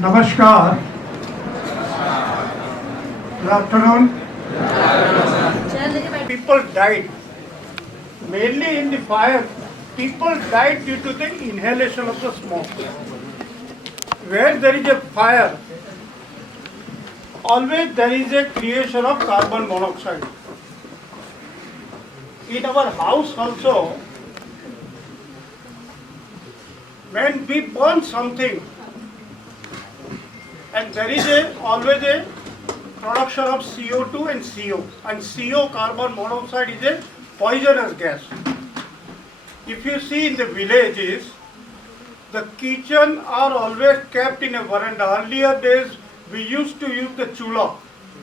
Namaskar. Good afternoon. People died. Mainly in the fire, people died due to the inhalation of the smoke. Where there is a fire, always there is a creation of carbon monoxide. In our house also, when we burn something, and there is always a production of CO2 and CO. And CO, carbon monoxide, is a poisonous gas. If you see in the villages, the kitchen are always kept in a veranda. Earlier days, we used to use the chula,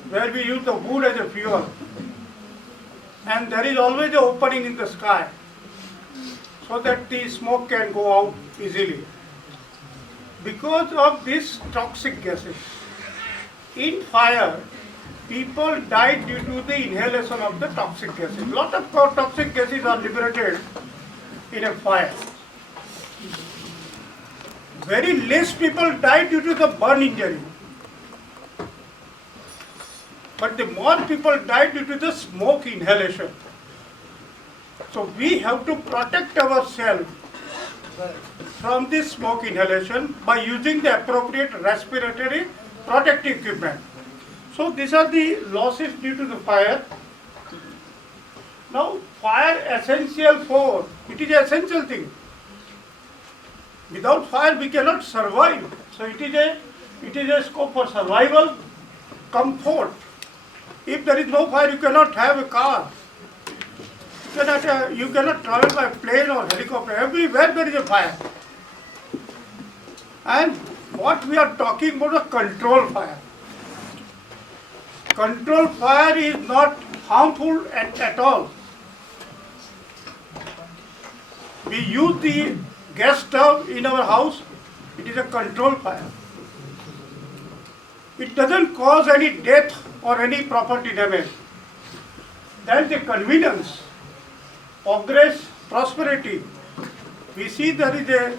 where we use the wood as a fuel. And there is always an opening in the sky, so that the smoke can go out easily. Because of these toxic gases, in fire, people died due to the inhalation of the toxic gases. Lot of toxic gases are liberated in a fire. Very less people died due to the burn injury. But the more people died due to the smoke inhalation. So we have to protect ourselves from this smoke inhalation by using the appropriate respiratory protective equipment. So these are the losses due to the fire. Now fire essential for, it is an essential thing. Without fire we cannot survive. So it is a scope for survival, comfort. If there is no fire, you cannot have a car. You cannot travel by plane or helicopter. Everywhere there is a fire. And what we are talking about is control fire. Control fire is not harmful at all. We use the gas stove in our house. It is a control fire. It doesn't cause any death or any property damage. That is the convenience, progress, prosperity. We see there is a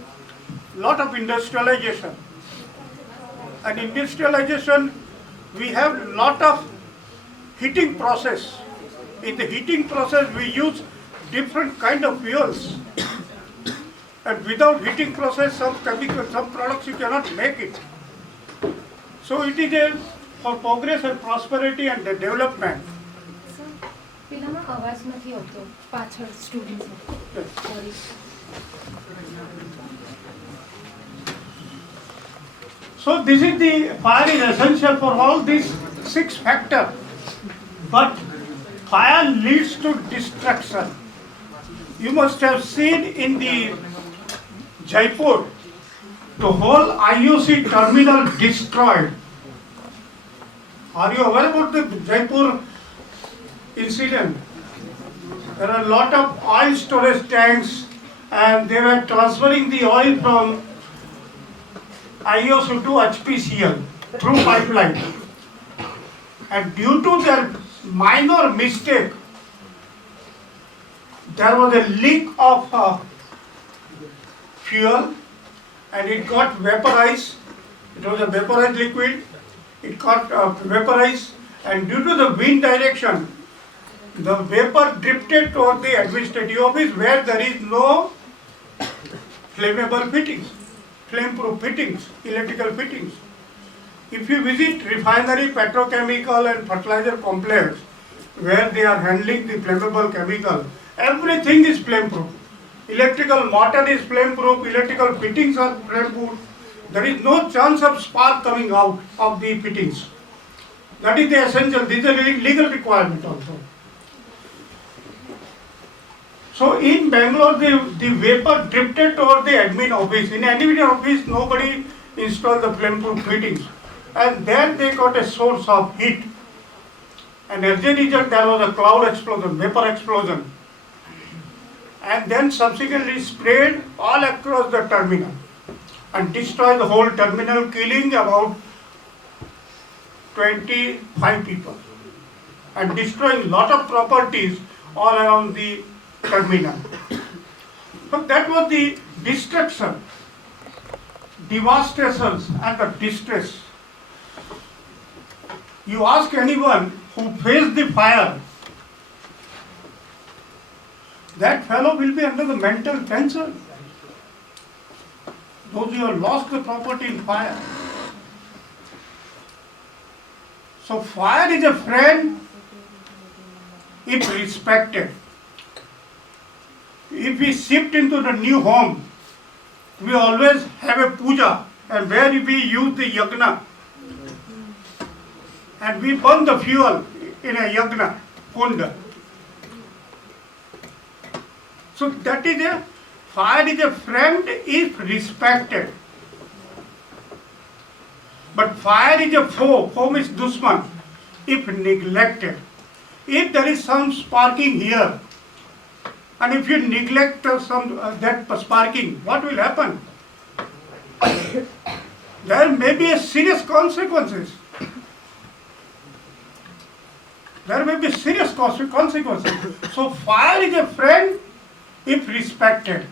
lot of industrialization. And industrialization, we have lot of heating process. In the heating process, we use different kind of fuels. And without heating process, some chemicals, some products you cannot make it. So it is for progress and prosperity and the development. પેલામાં અવાજ નથી આવતો પાછળ students sorry. So this is the fire is essential for all these 6 factors. But fire leads to destruction. You must have seen in the Jaipur, the whole IOC terminal destroyed. Are you aware about the Jaipur incident? There are a lot of oil storage tanks and they were transferring the oil from IOC to HPCL through pipeline. And due to their minor mistake, there was a leak of fuel and it got vaporized. It was a vaporized liquid. It got vaporized, and due to the wind direction, the vapor drifted toward the administrative office where there is no flammable fittings, flame-proof fittings, electrical fittings. If you visit refinery, petrochemical and fertilizer complex where they are handling the flammable chemical, everything is flame-proof. Electrical motor is flame-proof, electrical fittings are flame-proof. There is no chance of spark coming out of the fittings. That is the essential. This is a legal requirement also. So in Bangalore, the vapor drifted toward the admin office. In admin office, nobody installed the flame-proof fittings. And there they got a source of heat. And as a result, there was a cloud explosion, vapor explosion. And then subsequently spread all across the terminal and destroyed the whole terminal, killing about 25 people and destroying lot of properties all around the terminal. So that was the destruction. devastations and the distress. You ask anyone who faced the fire, that fellow will be under the mental tension. Those who have lost the property in fire. So fire is a friend if respected. If we shift into the new home, we always have a puja, and where we use the yagna. And we burn the fuel in a yagna, kunda. So that is a, fire is a friend if respected. But fire is a foe, foe means dushman, if neglected. If there is some sparking here, and if you neglect that sparking, what will happen? There may be a serious consequences. There may be serious consequences. So fire is a friend if respected.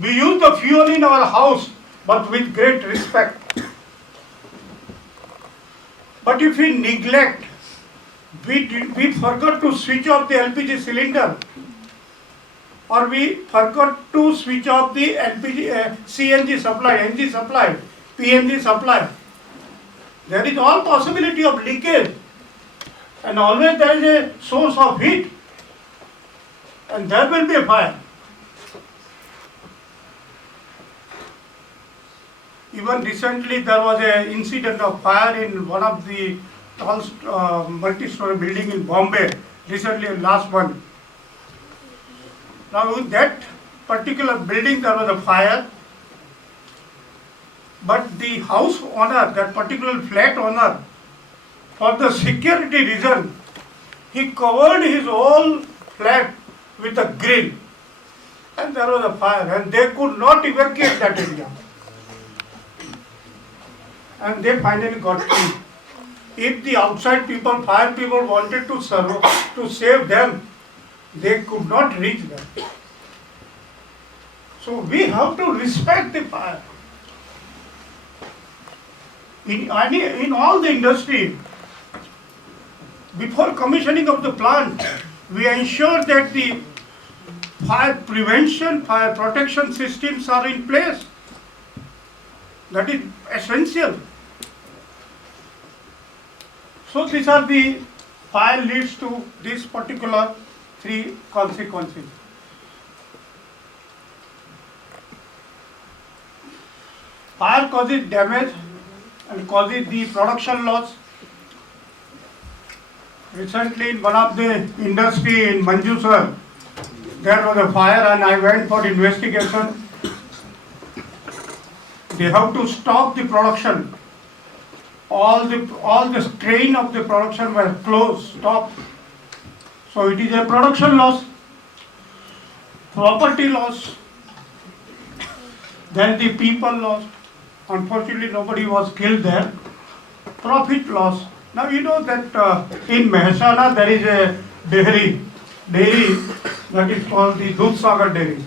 We use the fuel in our house, but with great respect. But if we neglect, we forgot to switch off the LPG cylinder, or we forgot to switch off the LPG, CNG supply, NG supply, PNG supply. There is all possibility of leakage, and always there is a source of heat, and there will be a fire. Even recently there was an incident of fire in one of the tall multi-story building in Bombay, recently last month. Now in that particular building there was a fire, but the house owner, that particular flat owner, for the security reason, he covered his whole flat with a grill, and there was a fire, and they could not evacuate that area. And they finally got killed. If the outside people, fire people wanted to save them, they could not reach them. So we have to respect the fire. In all the industry, before commissioning of the plant, we ensure that the fire prevention, fire protection systems are in place. That is essential. So these are the fire leads to this particular 3 consequences. Fire causes damage and causes the production loss. Recently in one of the industry in Manjusar, there was a fire and I went for investigation. They have to stop the production. All the strain of the production were closed, stopped. So it is a production loss, property loss, then the people lost. Unfortunately, nobody was killed there. Profit loss. Now you know that in Mehsana there is a dairy that is called the Dudhsagar dairy.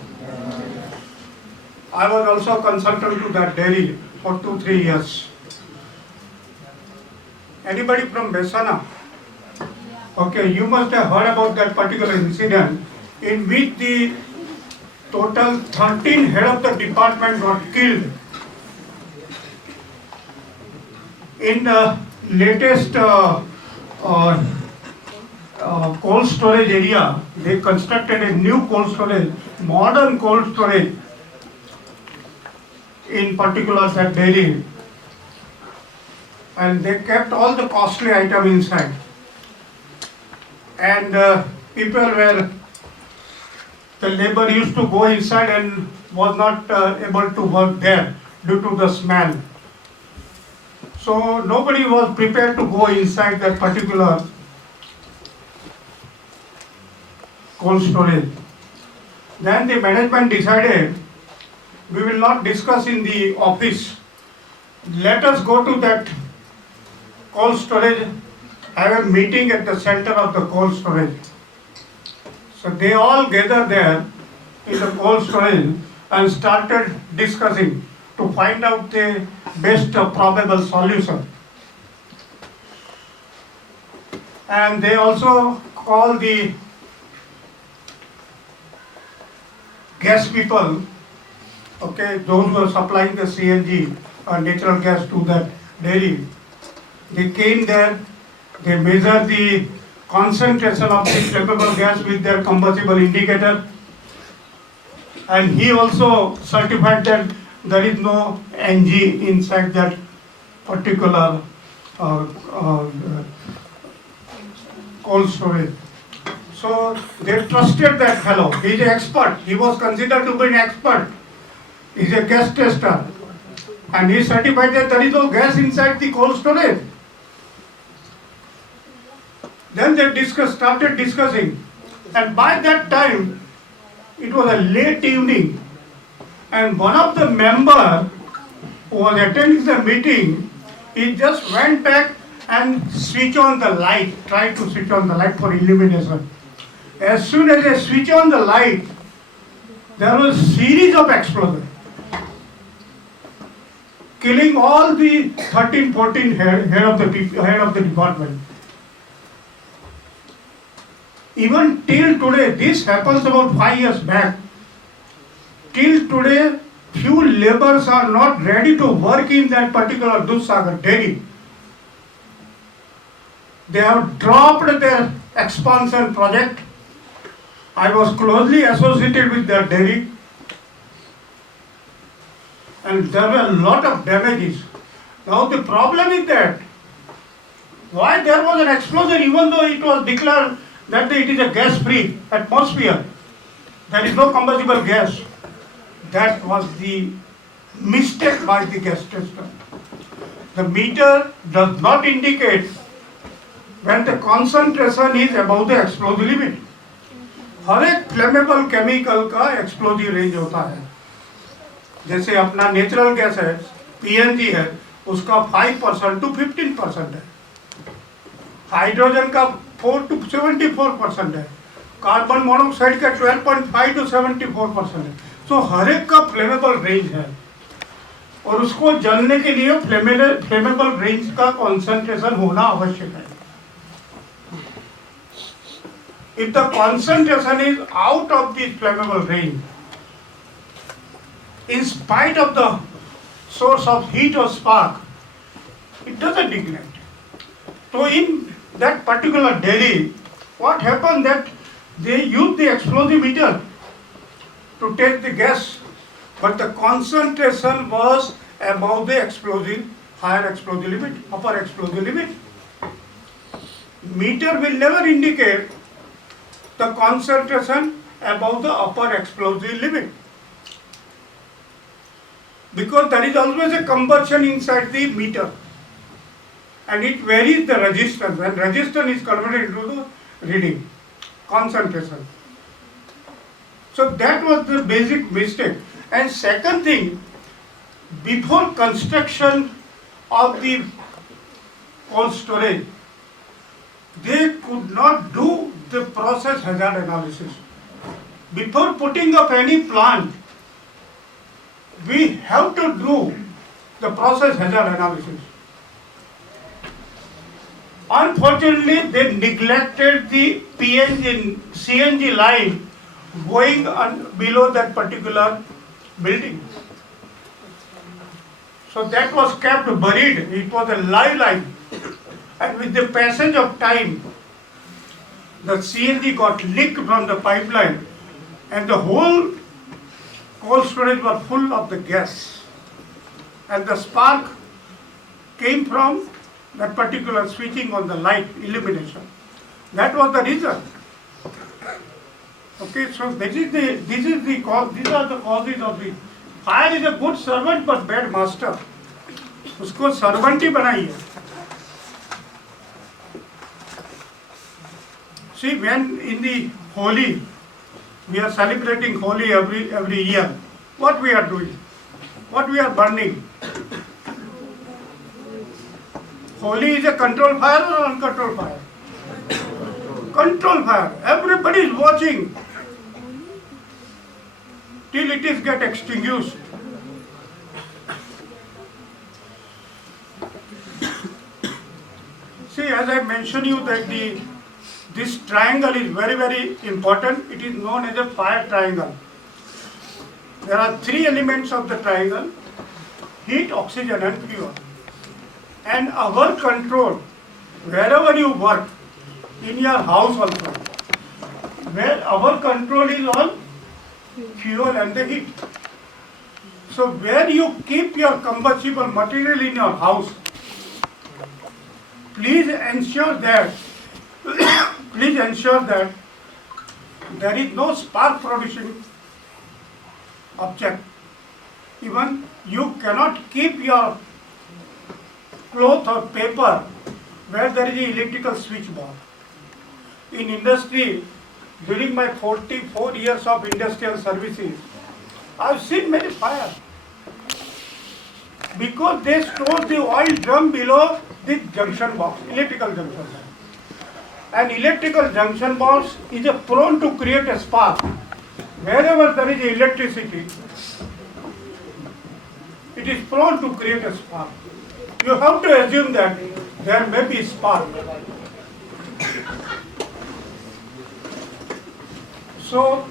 I was also consultant to that dairy for 2-3 years. Anybody from Mehsana? Okay, you must have heard about that particular incident in which the total 13 head of the department got killed. In the latest cold storage area, they constructed a new cold storage, modern cold storage, in particular that dairy, and they kept all the costly items inside, and the labor used to go inside and was not able to work there due to the smell. So nobody was prepared to go inside that particular cold storage. Then the management decided, we will not discuss in the office. Let us go to that cold storage, have a meeting at the center of the cold storage. So they all gathered there in the cold storage and started discussing to find out the best probable solution. And they also call the gas people, okay, those who are supplying the CNG or natural gas to that dairy. They came there, they measured the concentration of the flammable gas with their combustible indicator, and he also certified that there is no NG inside that particular cold storage. So they trusted that fellow. He is an expert. He was considered to be an expert. He is a gas tester. And he certified that there is no gas inside the cold storage. Then they started discussing. And by that time, it was a late evening. And one of the members who was attending the meeting, he just went back and switched on the light, tried to switch on the light for illumination. As soon as they switch on the light, there was a series of explosions, killing all the 13, 14 head of the department. Even till today, this happens about 5 years back. Till today, few laborers are not ready to work in that particular Dudhsagar dairy. They have dropped their expansion project. I was closely associated with their dairy, and there were a lot of damages. Now the problem is that why there was an explosion even though it was declared that it is a gas-free atmosphere, there is no combustible gas. That was the mistake by the gas tester. The meter does not indicate when the concentration is above the explosive limit. हर एक flammable chemical का explosive range होता है. जैसे अपना natural gas है, PNG है, उसका 5% to 15% है. हाइड्रोजन का 4 to 74% है. कार्बन मोनोऑक्साइड का 12.5 to 74% है. तो हर एक का फ्लेमेबल रेंज है और उसको जलने के लिए फ्लेमेबल रेंज का कॉन्सेंट्रेशन होना आवश्यक है. If the concentration is out of the flammable range, in spite of the source of heat or spark, it doesn't ignite. So in that particular dairy, what happened that they used the explosimeter to test the gas, but the concentration was above the higher explosive limit, upper explosive limit. Meter will never indicate the concentration above the upper explosive limit, because there is always a combustion inside the meter and it varies the resistance, and resistance is converted into the reading concentration. So that was the basic mistake. And second thing, before construction of the cold storage, they could not do the process hazard analysis. Before putting up any plant, we have to do the process hazard analysis. Unfortunately, they neglected the CNG line going below that particular building. So that was kept buried. It was a live line. And with the passage of time, the CNG got leaked from the pipeline and the whole cold storage was full of the gas. And the spark came from that particular switching on the light illumination. That was the reason. Okay, so these are the causes of the fire. Is a good servant but bad master. उसको servant ही बनाइए. See, when in the Holi, we are celebrating Holi every year, what we are doing? What we are burning? Holi is a controlled fire or uncontrolled fire? Controlled fire. Everybody is watching till it is get extinguished. See, as I mentioned you that this triangle is very, very important. It is known as a fire triangle. There are three elements of the triangle: heat, oxygen and fuel. And our control, wherever you work, in your house also, where our control is on fuel and the heat. So where you keep your combustible material in your house, please ensure that there is no spark producing object. Even you cannot keep your cloth or paper where there is an electrical switchboard. In industry, during my 44 years of industrial services, I have seen many fires because they store the oil drum below the junction box, electrical junction box. And electrical junction box is prone to create a spark. Wherever there is electricity, it is prone to create a spark. You have to assume that there may be spark. So,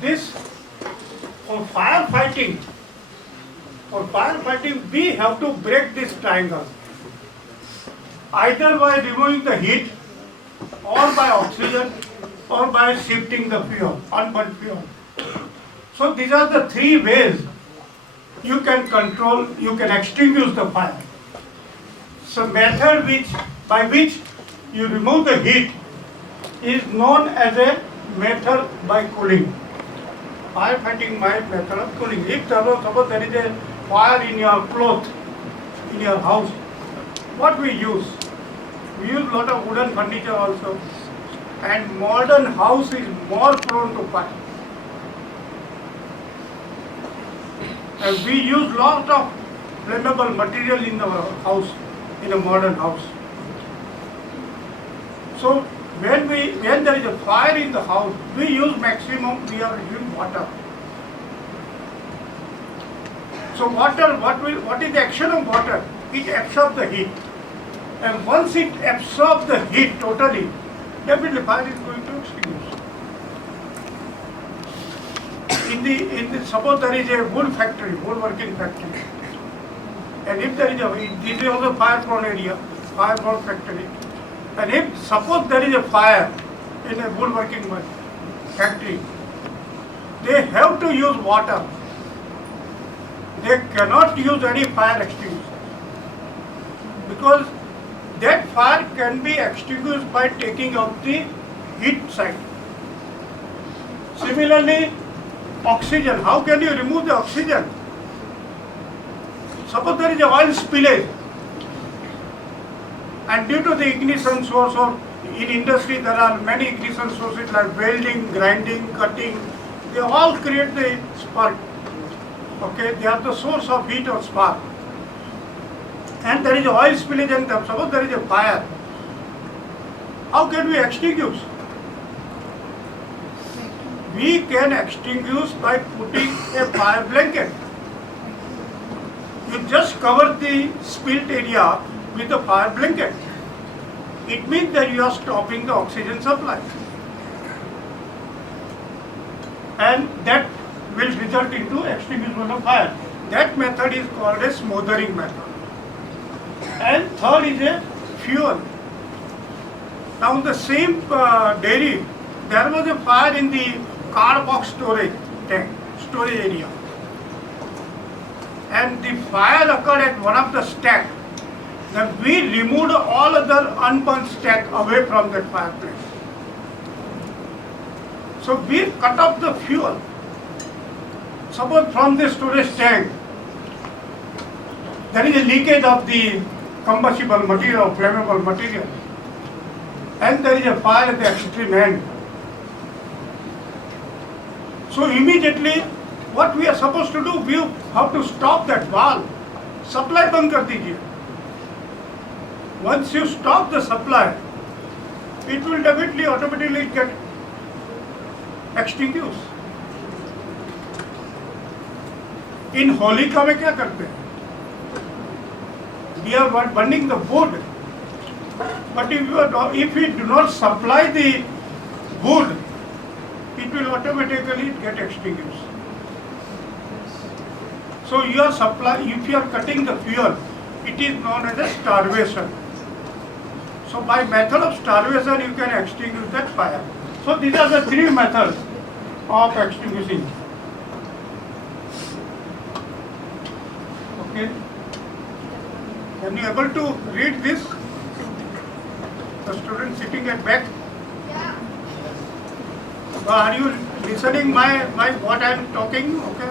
this for firefighting, we have to break this triangle, either by removing the heat, or by oxygen, or by shifting the fuel, unburnt fuel. So these are the three ways you can extinguish the fire. So method by which you remove the heat is known as a method by cooling. Firefighting method of cooling. If suppose there is a fire in your cloth, in your house, what we use? We use lot of wooden furniture also. And modern house is more prone to fire. And we use lot of flammable material in our house, in a modern house. So when there is a fire in the house, we use we are using water. So water, what is the action of water? It absorbs the heat. And once it absorbs the heat totally, definitely fire is going to extinguish. Suppose there is a wood factory, woodworking factory. And if there is this is also fire-prone area, fire-prone factory. And if suppose there is a fire in a woodworking factory, they have to use water. They cannot use any fire extinguisher, because that fire can be extinguished by taking out the heat side. Similarly, oxygen. How can you remove the oxygen? Suppose there is a oil spillage, and due to the ignition source, or in industry there are many ignition sources like welding, grinding, cutting, they all create the spark. Okay, they are the source of heat or spark. And there is a oil spillage, and suppose there is a fire. How can we extinguish? We can extinguish by putting a fire blanket. You just cover the spilled area with a fire blanket. It means that you are stopping the oxygen supply. And that will result into extinguishment of fire. That method is called a smothering method. And third is a fuel. Now in the same dairy, there was a fire in the car box storage area. And the fire occurred at one of the stack. Then we removed all other unburnt stack away from that fireplace. So we cut off the fuel. Suppose from the storage tank, there is a leakage of the combustible material, flammable material, and there is a fire at the extreme end. So immediately, what we are supposed to do, we have to stop that valve. Supply band kar dijiye. Once you stop the supply, it will definitely automatically get extinguished. In Holika में क्या करते हैं? we are burning the wood. But if we do not supply the wood, it will automatically get extinguished. So if you are cutting the fuel, it is known as a starvation. So by method of starvation, you can extinguish that fire. So these are the three methods of extinguishing. Okay. Can you able to read this? The student sitting at back. So are you listening my what I am talking? Okay.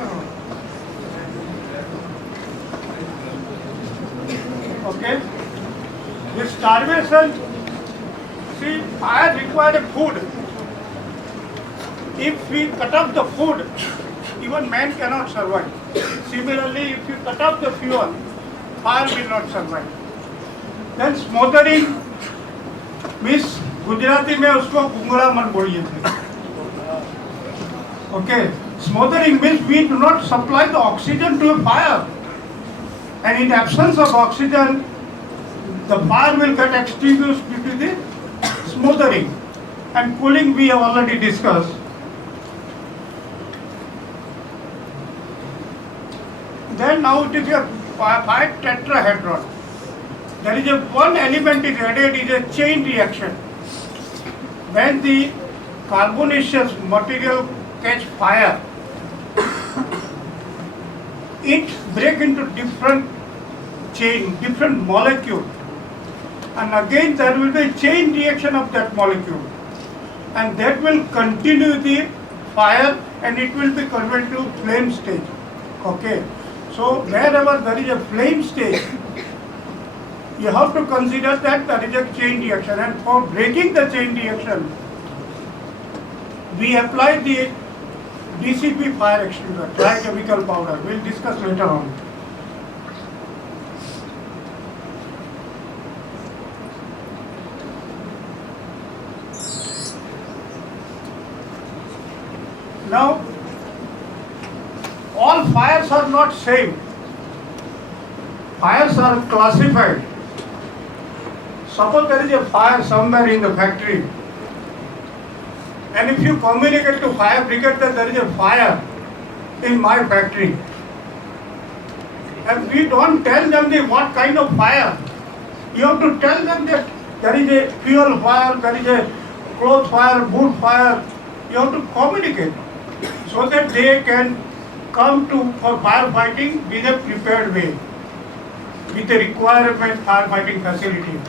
Okay. This starvation, see, fire requires food. If we cut off the food, even man cannot survive. Similarly, if you cut off the fuel, fire will not survive. Then smothering means Gujarati में उसको गुंगड़ा मन बोलिए थे. Okay, smothering means we do not supply the oxygen to a fire, and in absence of oxygen, the fire will get extinguished due to the smothering. And cooling we have already discussed. Then now it is a fire tetrahedron. There is one element is added, is a chain reaction. When the carbonaceous material catch fire, it break into different chain, different molecule, and again there will be a chain reaction of that molecule, and that will continue the fire, and it will be converted to flame stage. Okay, so wherever there is a flame stage, you have to consider that there is a chain reaction, and for breaking the chain reaction, we apply the DCP fire extinguisher, dry chemical powder. We will discuss later on. Now, all fires are not same. Fires are classified. Suppose there is a fire somewhere in the factory, and if you communicate to fire brigade that there is a fire in my factory, and we don't tell them what kind of fire, you have to tell them that there is a fuel fire, there is a cloth fire, wood fire. You have to communicate so that they can come for firefighting with a prepared way, with the requirement firefighting facility.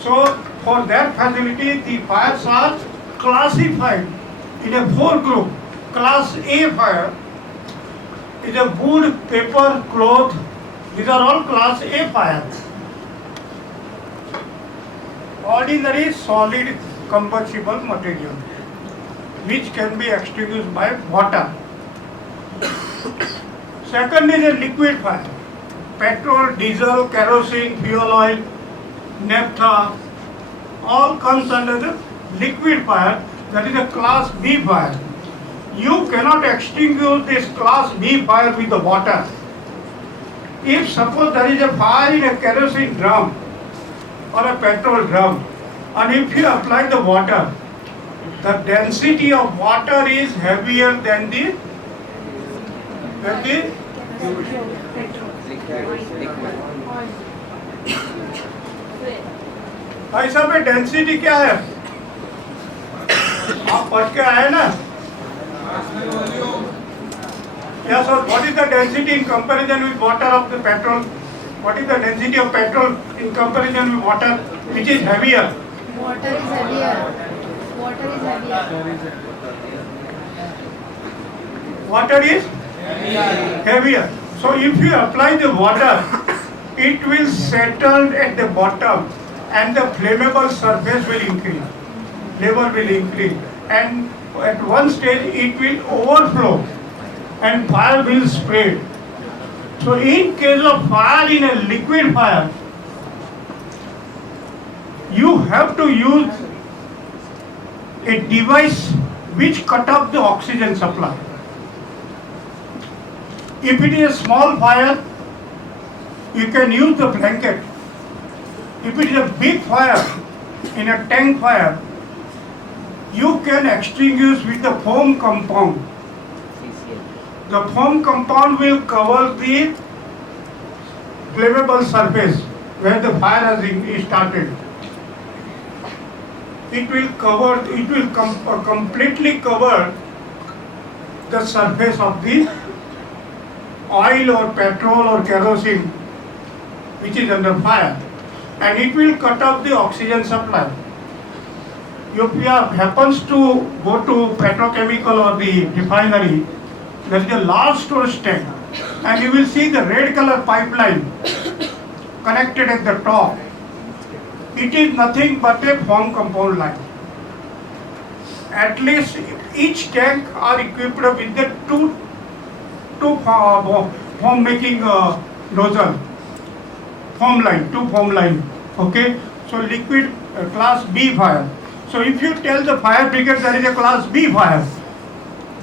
So for that facility, the fires are classified in a 4 group. Class A fire is a wood, paper, cloth. These are all class A fires. Ordinary solid combustible material, which can be extinguished by water. Second is a liquid fire. Petrol, diesel, kerosene, fuel oil, naphtha, all comes under the liquid fire. That is a class B fire. You cannot extinguish this class B fire with the water. If suppose there is a fire in a kerosene drum or a petrol drum, and if you apply the water, the density of water is heavier than the भाई साहब ये density क्या है? आप पढ़ के आए ना? Yes, sir. What is the density in comparison with water of the petrol? What is the density of petrol in comparison with water, which is heavier? Water is heavier. Water is heavier. Water is heavier. So if you apply the water, it will settle at the bottom, and the flammable surface will increase, level will increase, and at one stage it will overflow and fire will spread. So in case of fire in a liquid fire, you have to use a device which cut off the oxygen supply. If it is a small fire, you can use the blanket If it is a big fire, in a tank fire, you can extinguish with the foam compound. The foam compound will cover the flammable surface where the fire has started. It will completely cover the surface of the oil or petrol or kerosene which is under fire, and it will cut off the oxygen supply. If you happens to go to petrochemical or the refinery, there is a large storage tank, and you will see the red color pipeline connected at the top. It is nothing but a foam compound line. At least each tank are equipped with the two foam making nozzle, two foam line. Okay, so liquid class B fire. So if you tell the fire brigade there is a class B fire,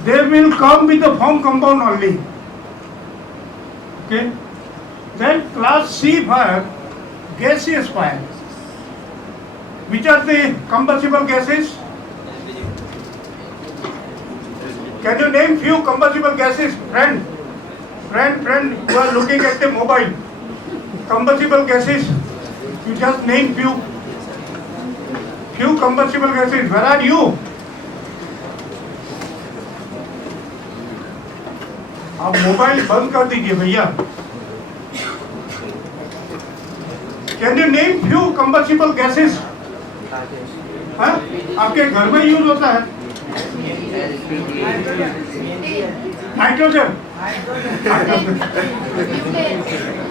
they will come with the foam compound only. Okay, then class C fire, gaseous fire. Which are the combustible gases? Can you name few combustible gases, friend, who are looking at the mobile? Combustible gases, you just name few combustible gases. Where are you? आप mobile बंद कर दीजिए भैया. Can you name few combustible gases? हाँ? आपके घर में use होता है? Nitrogen,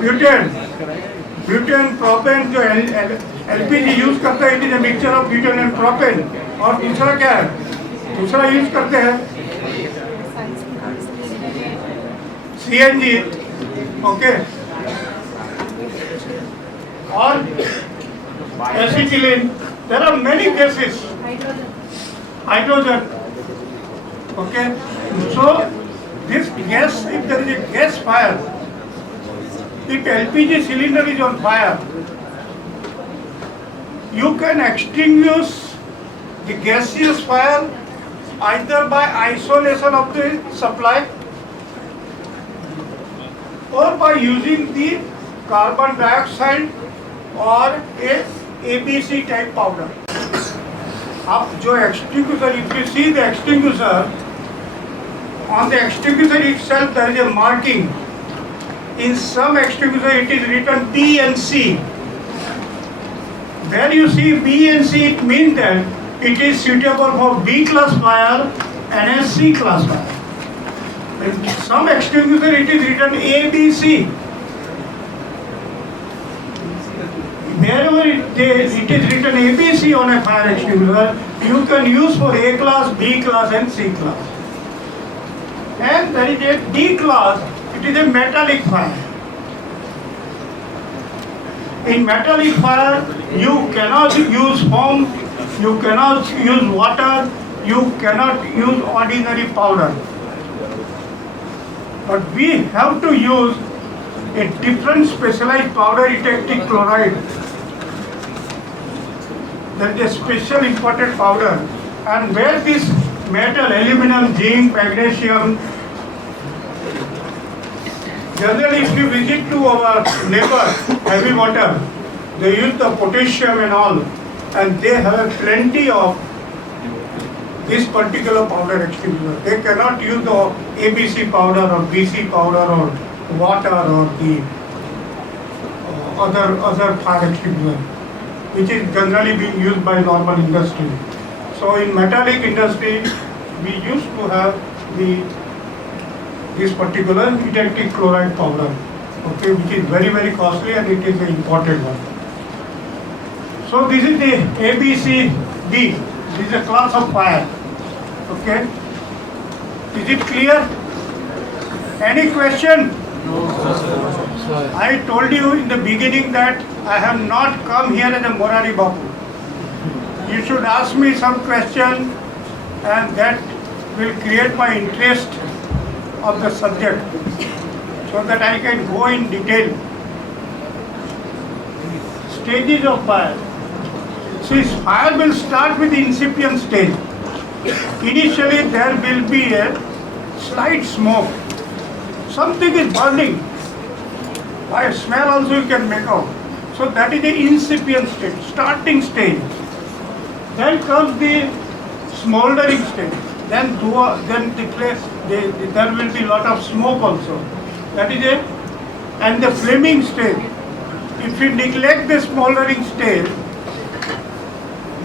butane, propane. जो एलपीजी यूज करते हैं, it is a mixture of butane and propane. और दूसरा क्या है? दूसरा यूज करते हैं सीएनजी. ओके, और acetylene. There are many gases. Hydrogen. Okay. So this gas, if there is a gas fire, if LPG cylinder is on fire, you can extinguish the gaseous fire either by isolation of the supply or by using the carbon dioxide or a ABC type powder. अब जो extinguisher, if you see the extinguisher, on the extinguisher itself there is a marking. In some extinguisher it is written B and C. Where you see B and C, it means that it is suitable for B class fire and a C class fire. In some extinguisher it is written A, B, C. Wherever it is written ABC on a fire extinguisher, you can use for A class, B class and C class. And there is a D class, it is a metallic fire. In metallic fire, you cannot use foam, you cannot use water, you cannot use ordinary powder. But we have to use a different specialized powder, eutectic chloride. There is a special imported powder, and where this metal, aluminum, zinc, magnesium, generally if you visit to our neighbor, heavy water, they use the potassium and all, and they have plenty of this particular powder extinguisher. They cannot use the ABC powder or BC powder or water or the other fire extinguisher, which is generally being used by normal industry. So in metallic industry, we used to have this particular eutectic chloride powder, okay, which is very, very costly, and it is an imported one. So this is the ABCD. This is a class of fire. Okay. Is it clear? Any question? No, sir. I told you in the beginning that I have not come here as a Morari Bapu. You should ask me some question, and that will create my interest of the subject so that I can go in detail. stages of fire. See, fire will start with incipient stage. Initially, there will be a slight smoke. Something is burning. By smell also you can make out. So that is the incipient stage, starting stage. Then comes the smoldering stage. Then there will be lot of smoke also. That is a, and the flaming stage. If you neglect the smoldering stage,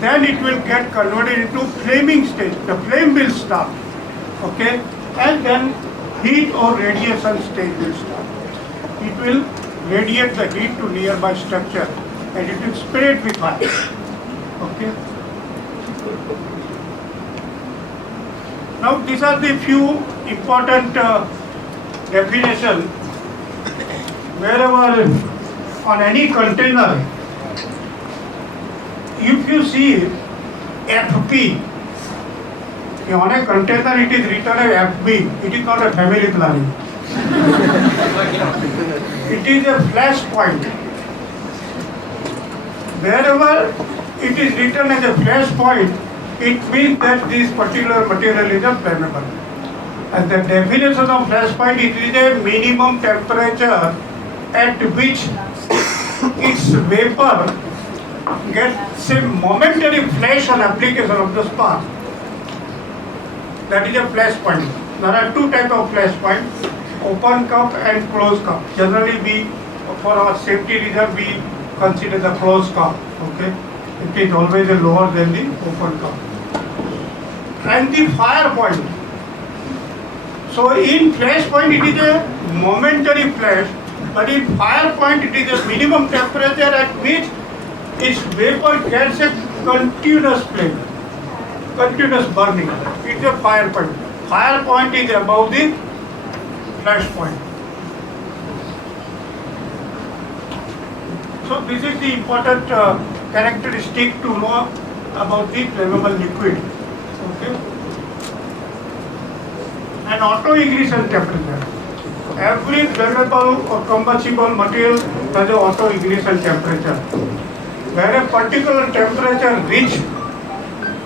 then it will get converted into flaming stage. The flame will start, okay, and then heat or radiation stage will start. It will radiate the heat to nearby structure and it will spread with fire, okay. Now these are the few important definitions. Wherever on any container, if you see FP, on a container it is written as FB, it is not a family planning. It is a flash point. Wherever it is written as a flash point, it means that this particular material is a flammable. And the definition of flash point, it is a minimum temperature at which its vapor gets a momentary flash on application of the spark. That is a flash point. There are two types of flash points, open cup and closed cup. Generally we, for our safety reason, we consider the closed cup, okay. It is always lower than the open cup. And the fire point. So in flash point it is a momentary flash, but in fire point it is a minimum temperature at which its vapor gets a continuous flame, continuous burning. It's a fire point. Fire point is above the flash point. So this is the important characteristic to know about the flammable liquid. Okay. And auto-ignition temperature. Every flammable or combustible material has an auto-ignition temperature. Where a particular temperature reaches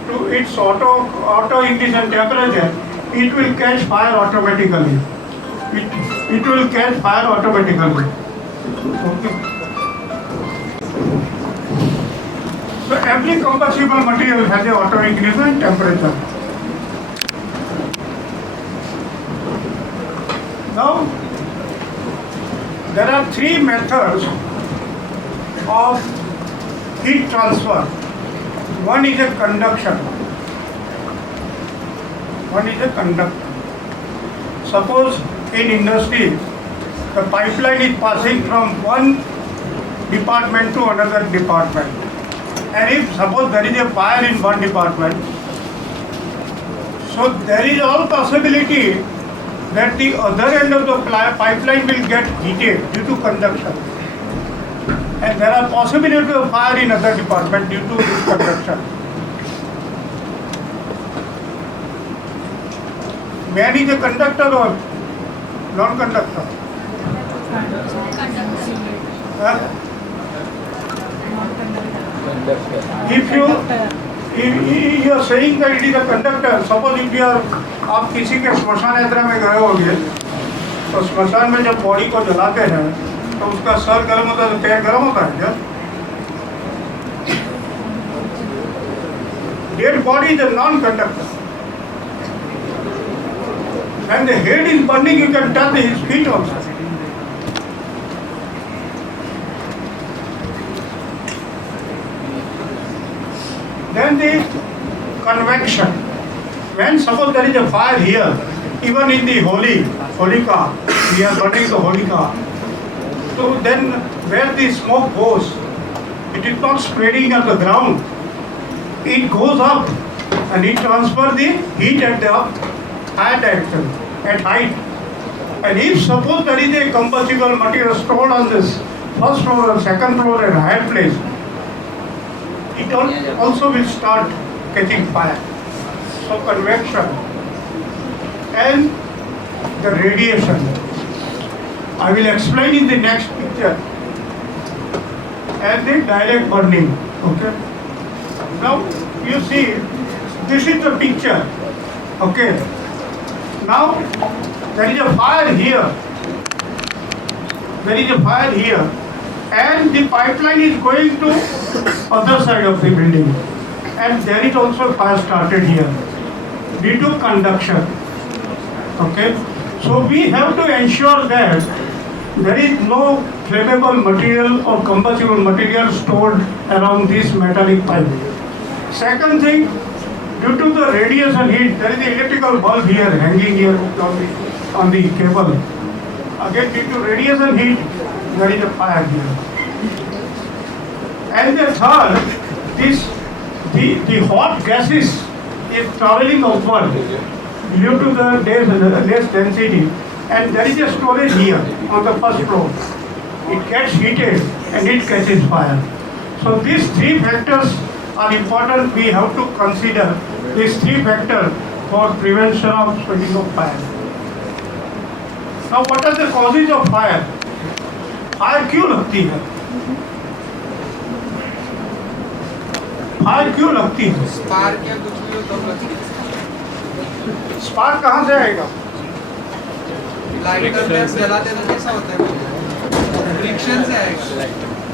to its auto-ignition temperature, it will catch fire automatically. It will catch fire automatically. Okay. So every combustible material has an auto-ignition temperature. Now, there are three methods of heat transfer. One is a conduction. One is a conductor. Suppose in industry, the pipeline is passing from one department to another department. And if suppose there is a fire in one department, so there is all possibility that the other end of the pipeline will get heated due to conduction. And there are possibilities of fire in other department due to this conduction. Man is a conductor or non-conductor? If you are saying that it is a conductor, suppose if you are, आप किसी के श्मशान यात्रा में गए होंगे, तो श्मशान में जब बॉडी को जलाते हैं, तो उसका सर गर्म होता है तो पैर गर्म होता है क्या? Dead body is a non-conductor. When the head is burning, you can touch his feet also. Then the convection. When suppose there is a fire here, even in the holika, we are burning the holika. So then where the smoke goes, it is not spreading on the ground. It goes up and it transfers the heat at the high direction, at height. And if suppose there is a combustible material stored on this first floor or second floor at higher place, it also will start catching fire. So convection and the radiation. I will explain in the next picture. and the direct burning. Okay. Now you see, this is the picture. Okay. Now there is a fire here. There is a fire here, and the pipeline is going to other side of the building, and there is also fire started here due to conduction. Okay, so we have to ensure that there is no flammable material or combustible material stored around this metallic pipe. Second thing, due to the radiation heat, there is an electrical bulb here hanging here on the cable. Again, due to radiation heat, there is a fire here. And the third, the hot gases is traveling upward due to the less density, and there is a storage here on the first floor. It gets heated and it catches fire. So these three factors are important. We have to consider these three factors for prevention of spreading of fire. Now, what are the causes of fire? Fire क्यों लगती है? Fire क्यों लगती है? Spark या कुछ भी हो तब लगती है। स्पार्क कहाँ से आएगा? लाइटर में जलाते तो कैसा होता है? फ्रिक्शन से आएगा।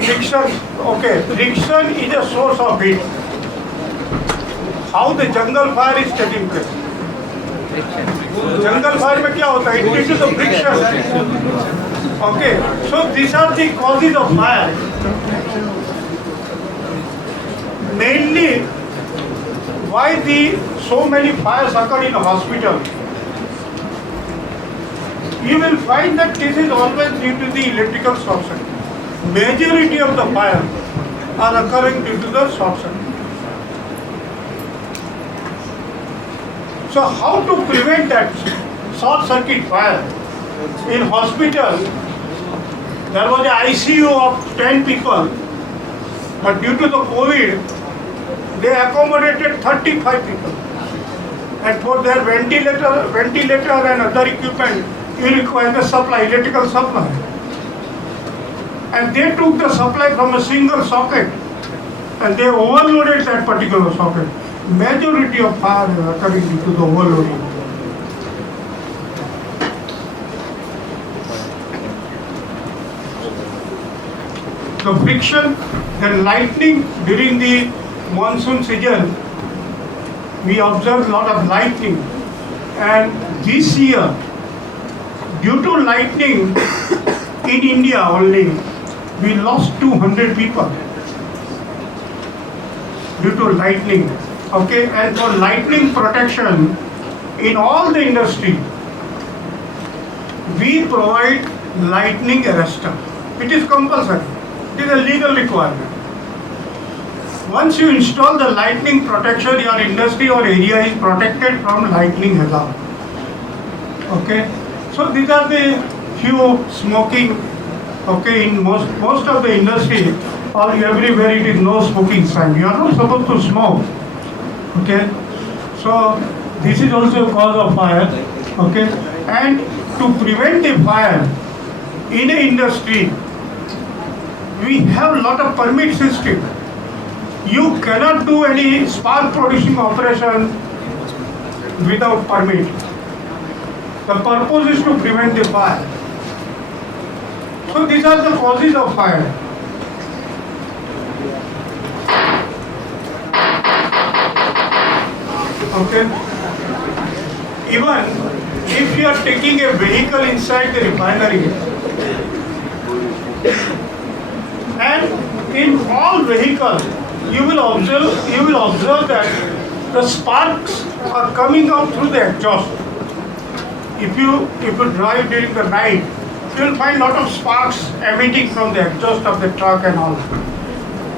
Friction, okay. Friction is a source of heat. How the jungle fire is taking place? Jungle fire में क्या होता है? It is the friction. Okay, so these are the causes of fire. Mainly, why so many fires occur in a hospital? You will find that this is always due to the electrical short circuit. Majority of the fire are occurring due to the short circuit. So how to prevent that short circuit fire? In hospital, there was an ICU of 10 people, but due to the COVID, they accommodated 35 people. And for their ventilator and other equipment, you require the supply, electrical supply. And they took the supply from a single socket, and they overloaded that particular socket. Majority of fire is occurring due to the overloading. The friction, then lightning during the monsoon season, we observed a lot of lightning. And this year, due to lightning in India only, we lost 200 people due to lightning. Okay, and for lightning protection in all the industry, we provide lightning arrestor. It is compulsory. It is a legal requirement. Once you install the lightning protection, your industry or area is protected from lightning hazard. Okay, so these are the few smoking. Okay, in most of the industry or everywhere it is no smoking sign. You are not supposed to smoke. Okay, so this is also a cause of fire. Okay, and to prevent the fire in a industry, we have a lot of permit system. You cannot do any spark producing operation without permit. The purpose is to prevent the fire. So these are the causes of fire. Okay. Even if you are taking a vehicle inside the refinery, and in all vehicles, you will observe that the sparks are coming out through the exhaust. If you drive during the night, you will find lot of sparks emitting from the exhaust of the truck and all.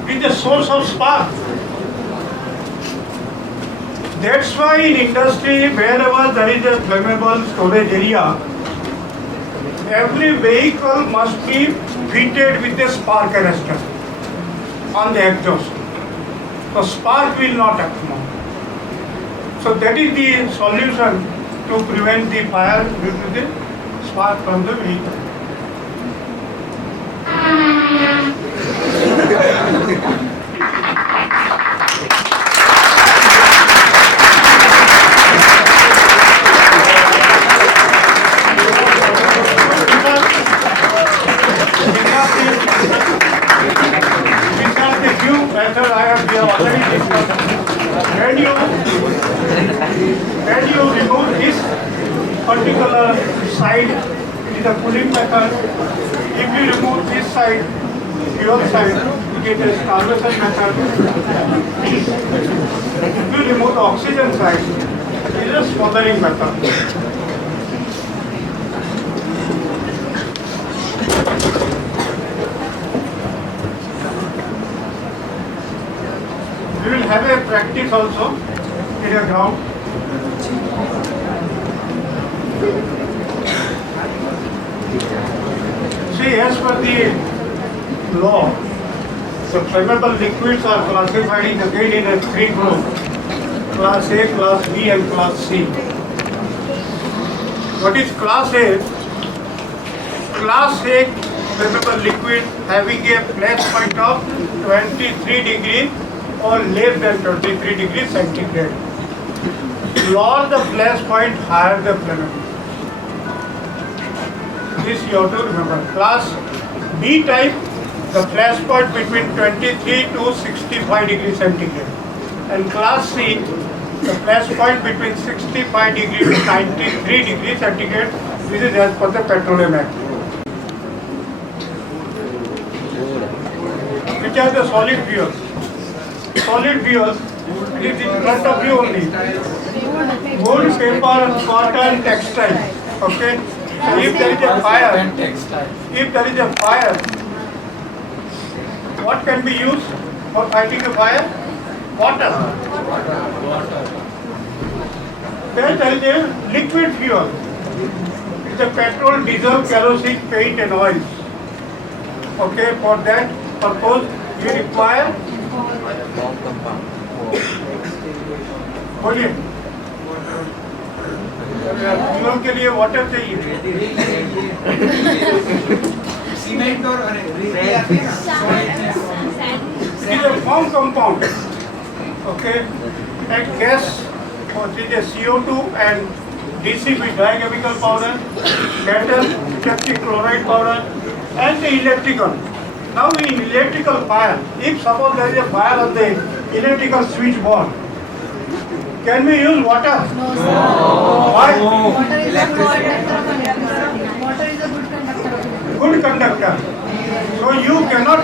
It is the source of spark. That's why in industry, wherever there is a flammable storage area, every vehicle must be fitted with a spark arrestor on the exhaust. So spark will not accumulate. So that is the solution to prevent the fire due to the spark from the vehicle. that we have already discussed. When you remove this particular side in the cooling method, if you remove this side, fuel side, it is starvation method. If you remove the oxygen side, it is a smothering method. We will have a practice also in a ground. See, as per the law, the flammable liquids are classified again in a three groups: Class A, Class B, and Class C. What is Class A? Class A flammable liquid having a flash point of 23 degrees or less than 23 degrees centigrade. Lower the flash point, higher the flammability. This you have to remember. Class B type, the flash point between 23 to 65 degrees centigrade. And Class C, the flash point between 65 degrees to 93 degrees centigrade. This is as per the Petroleum Act. Which are the solid fuels? Solid fuels, it is in front of you only. Wood, paper, cotton, textile. Okay? So if there is a fire, what can be used for fighting a fire? Water. Then there is a liquid fuel. It's a petrol, diesel, kerosene, paint and oils. Okay, for that purpose you require. बोलिए fuel के लिए water चाहिए cement और it is a form compound. Okay, and gas, which is a CO2 and DCP, dichemical powder, metal, electric chloride powder, and the electrical. Now in electrical fire, if suppose there is a fire on the electrical switchboard, can we use water? No, sir. Why? Water is a good conductor of electricity. Water is a good conductor of electricity. Good conductor. So you cannot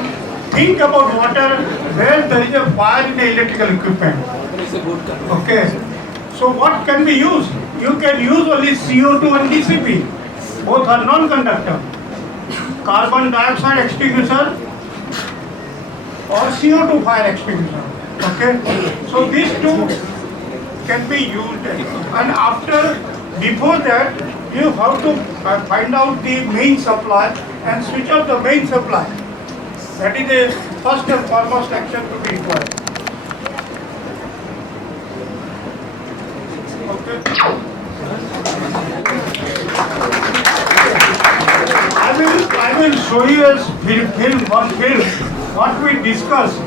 think about water where there is a fire in the electrical equipment. Okay. So what can be used? You can use only CO2 and DCP. Both are non-conductor. Carbon dioxide extinguisher or CO2 fire extinguisher. Okay. So these two can be used, and before that you have to find out the main supply and switch off the main supply. That is the first and foremost action to be required. Okay. I will show you a film what we discussed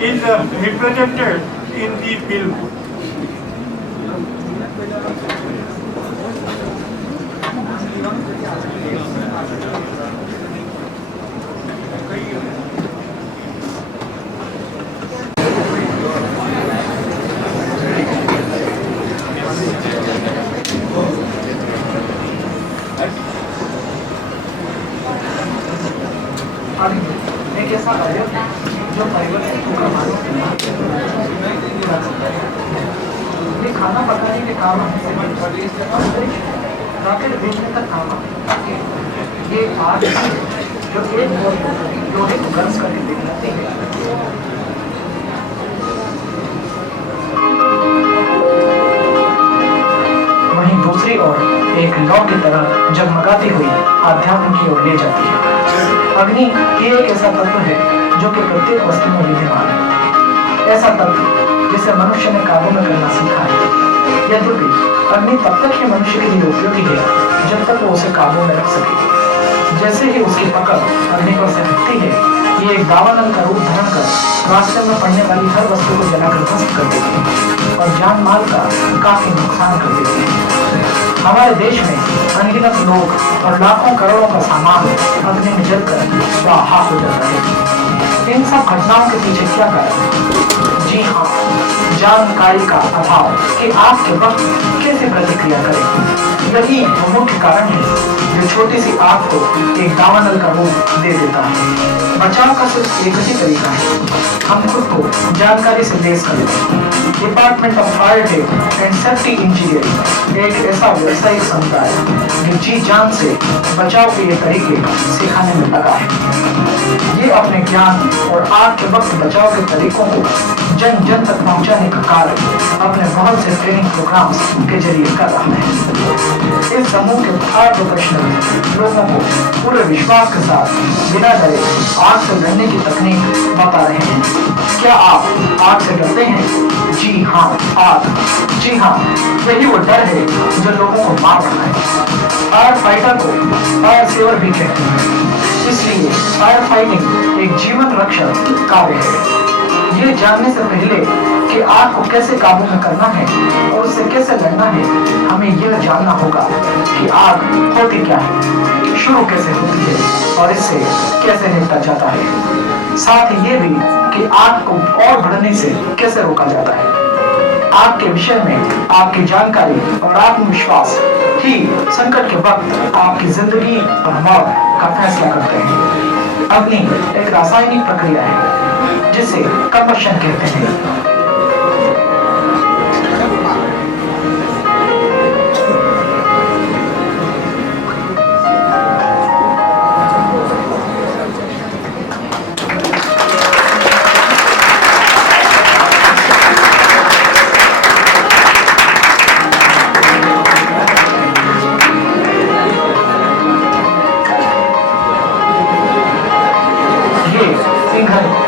is represented in the film. एक ऐसा अवयव है जो परिवर्तन को करवाने ये खाना पकाने के काम रॉकेट भेजने का काम ये आग जो एक लोहे को गर्म करके पिघलाती है। वहीं दूसरी ओर एक लौ की तरह जगमगाती हुई आध्यात्म की ओर ले जाती है। अग्नि ये एक ऐसा तत्व है जो कि प्रत्येक वस्तु में विद्यमान है, ऐसा तत्व जिसे मनुष्य ने काबू में करना सीखा है। यद्यपि अग्नि तब तक ही मनुष्य के लिए उपयोगी है जब तक वो उसे काबू में रख सके। जैसे ही उसकी पकड़ अग्नि पर से हटती है, ये एक दावानल का रूप धारण कर रास्ते में पड़ने वाली हर वस्तु को जलाकर ध्वस्त कर देती है और जान माल का काफी नुकसान कर देती है। हमारे देश में अनगिनत लोग और लाखों करोड़ों का सामान अग्नि में जलकर स्वाहा हो जाता है। इन सब घटनाओं के पीछे क्या कारण? जी हाँ, जानकारी का अभाव कि आग के वक्त कैसे प्रतिक्रिया करें। यही मुख्य कारण है जो छोटी सी आग को एक दावानल का रूप दे देता है। बचाव का सिर्फ एक ही तरीका है, हम खुद को जानकारी से लैस कर लें। Department of fire and safety engineering एक ऐसा व्यावसायिक समुदाय जो जी जान से बचाव के ये तरीके सिखाने में लगा है। ये अपने ज्ञान और आग के वक्त बचाव के तरीकों को जन जन तक पहुंचाने का कार्य अपने बहुत से ट्रेनिंग प्रोग्राम्स के जरिए कर रहा है। इस समूह के 8 प्रोफेशनल लोगों को पूरे विश्वास के साथ बिना डरे आग से लड़ने की तकनीक बता रहे हैं। क्या आप आग से डरते हैं? जी हाँ, आग। जी हाँ, यही वो डर है जो लोगों को मार रहा है। फायर फाइटर को फायर सेवर भी कहते हैं, इसलिए फायर फाइटिंग एक जीवन रक्षक कार्य है। ये जानने से पहले कि आग को कैसे काबू में करना है और उससे कैसे लड़ना है, हमें यह जानना होगा कि आग होती क्या है, शुरू कैसे होती है और इससे कैसे निपटा जाता है। साथ ही ये भी कि आग को और बढ़ने से कैसे रोका जाता है। आग के विषय में आपकी जानकारी और आत्मविश्वास ही संकट के वक्त आपकी जिंदगी और मौत का फैसला करते हैं। अग्नि एक रासायनिक प्रक्रिया है जिसे कंबशन कहते हैं।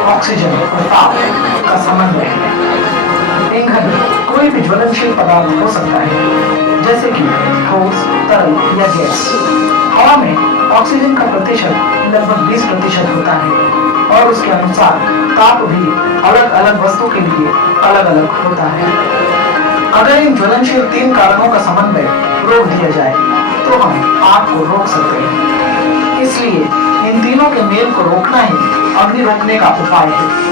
ऑक्सीजन और ताप का समन्वय है। ईंधन कोई भी ज्वलनशील पदार्थ हो सकता है, जैसे कि ठोस, तरल या गैस। हवा में ऑक्सीजन का प्रतिशत लगभग 20% होता है और उसके अनुसार ताप भी अलग अलग वस्तु के लिए अलग अलग होता है। अगर इन ज्वलनशील 3 कारणों का समन्वय रोक दिया जाए तो हम आग को रोक सकते हैं। इसलिए इन तीनों के मेल को रोकना ही अग्नि रोकने का उपाय है।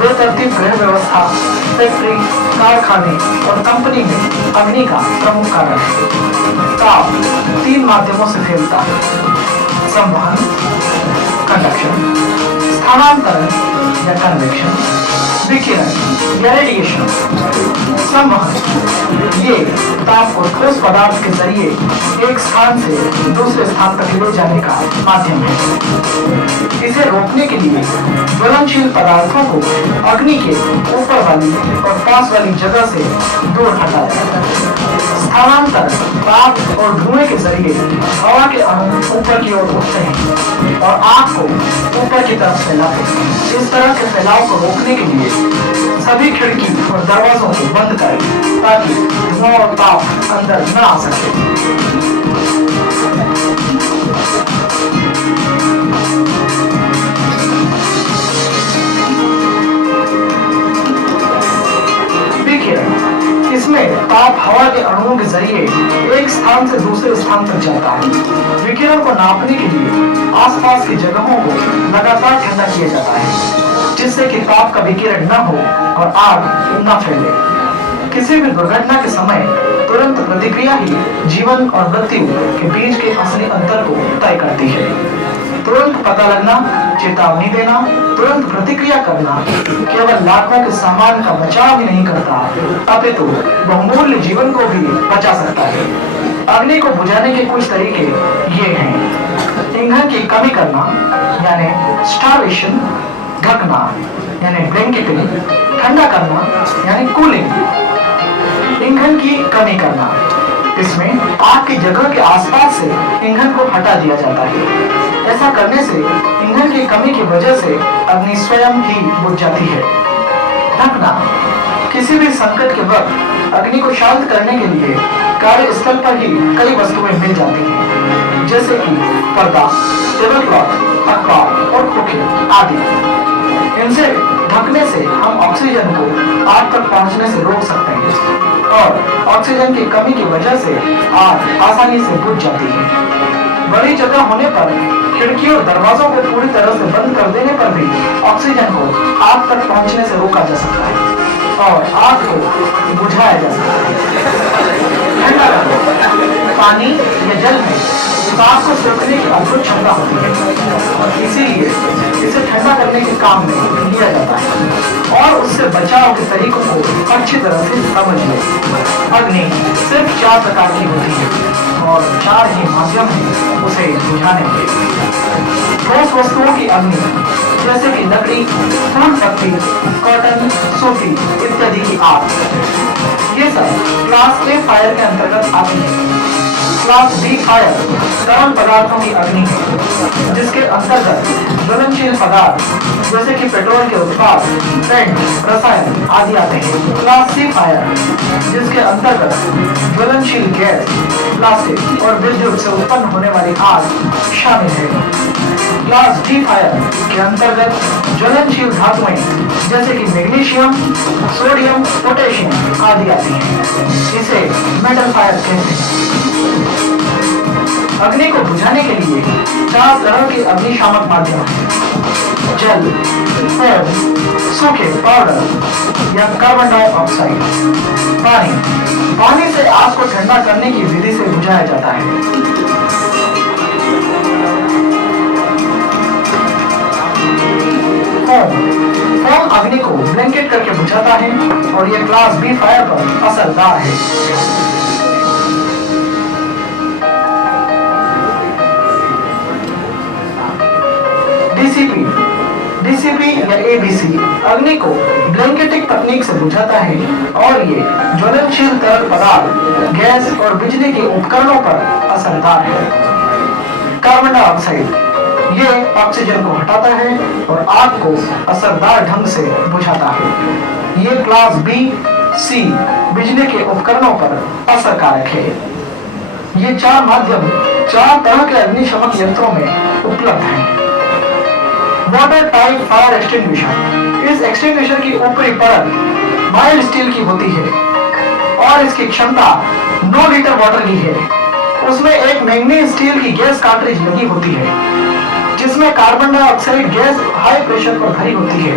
बेतरतीब गृह व्यवस्था, फैक्ट्री, कारखाने और कंपनी में अग्नि का प्रमुख कारण है। ताप 3 माध्यमों से फैलता है: संवहन, कंडक्शन, स्थानांतरण या कन्वेक्शन, विकिरण या रेडिएशन। संवहन ये ताप को ठोस पदार्थ के जरिए एक स्थान से दूसरे स्थान तक ले जाने का माध्यम है। इसे रोकने के लिए ज्वलनशील पदार्थों को अग्नि के ऊपर वाली और पास वाली जगह से दूर हटाया जाता है। स्थानांतरण ताप और धुएं के जरिए हवा के अणु ऊपर की ओर उठते हैं और आग को ऊपर की तरफ फैलाते हैं। इस तरह के फैलाव को रोकने के लिए सभी खिड़की और दरवाजों को बंद करें ताकि धुआं और ताप अंदर न आ सके। इसमें ताप हवा के अणुओं के जरिए एक स्थान से दूसरे स्थान तक जाता है। विकिरण को नापने के लिए आसपास की जगहों को लगातार ठंडा किया जाता है, जिससे कि ताप का विकिरण न हो और आग न फैले। किसी भी दुर्घटना के समय तुरंत प्रतिक्रिया ही जीवन और मृत्यु के बीच के असली अंतर को तय करती है। तुरंत पता लगना, चेतावनी देना, तुरंत प्रतिक्रिया करना केवल लाखों के सामान का बचाव ही नहीं करता, अपितु बहुमूल्य जीवन को भी बचा सकता है। अग्नि को बुझाने के कुछ तरीके ये हैं: ईंधन की कमी करना यानी स्टार्वेशन, ढकना यानी ब्लैंकेटिंग, ठंडा करना यानी कूलिंग। ईंधन की कमी करना, इसमें आग की जगह के आसपास से ईंधन को हटा दिया जाता है। ऐसा करने से ईंधन की कमी की वजह से अग्नि स्वयं ही बुझ जाती है। ढकना, किसी भी संकट के वक्त अग्नि को शांत करने के लिए कार्यस्थल पर ही कई वस्तुएं मिल जाती हैं, जैसे कि पर्दा, टेबल क्लॉथ, अखबार और खोखे आदि। इनसे ढकने से हम ऑक्सीजन को आग तक पहुंचने से रोक सकते हैं और ऑक्सीजन की कमी की वजह से आग आसानी से बुझ जाती है। बड़ी जगह होने पर खिड़की और दरवाजों को पूरी तरह से बंद कर देने पर भी ऑक्सीजन को आग तक पहुंचने से रोका जा सकता है और आग को बुझाया जा सकता है। ठंडा रखो। पानी या जल में आग को सोखने की अद्भुत क्षमता होती है और इसीलिए इसे ठंडा करने के काम में लिया जाता है और उससे बचाव के तरीकों को अच्छी तरह से समझ लो। अग्नि सिर्फ 4 प्रकार की होती है और 4 ही माध्यम है उसे बुझाने के। ठोस वस्तुओं की अग्नि जैसे कि लकड़ी, फूल पत्ती, कॉटन, सूती इत्यादि की आग, ये सब क्लास ए फायर के अंतर्गत आती है। क्लास बी फायर तरल पदार्थों की अग्नि है जिसके अंतर्गत ज्वलनशील पदार्थ जैसे कि पेट्रोल के उत्पाद, पेंट, रसायन आदि आते हैं। क्लास सी फायर जिसके अंतर्गत ज्वलनशील गैस, प्लास्टिक और विद्युत से उत्पन्न होने वाली आग शामिल है। क्लास डी फायर के अंतर्गत ज्वलनशील धातुएं जैसे कि मैग्नीशियम, सोडियम, पोटेशियम आदि आती हैं। इसे मेटल फायर कहते हैं। अग्नि को बुझाने के लिए 4 तरह के अग्निशामक माध्यम हैं। जल, फोम, सूखे पाउडर या कार्बन डाइऑक्साइड। पानी से आग को ठंडा करने की विधि से बुझाया जाता है। फोम अग्नि को ब्लैंकेट करके बुझाता है और यह क्लास बी फायर पर असरदार है। डीसीपी या एबीसी अग्नि को ब्लैंकेटिंग तकनीक से बुझाता है और ये ज्वलनशील तरल पदार्थ, गैस और बिजली के उपकरणों पर असरदार है। कार्बन डाइऑक्साइड ये ऑक्सीजन को हटाता है और आग को असरदार ढंग से बुझाता है। ये क्लास बी सी बिजली के उपकरणों पर असरकारक है। ये 4 माध्यम 4 तरह के अग्निशमक यंत्रों में उपलब्ध हैं। वाटर टाइप फायर एक्सटिंग्विशर, इस एक्सटिंग्विशर की ऊपरी परत माइल्ड स्टील की होती है और इसकी क्षमता 9 लीटर वाटर की है। उसमें एक मैग्नीज स्टील की गैस कार्ट्रिज लगी होती है जिसमें carbon dioxide gas high pressure पर भरी होती है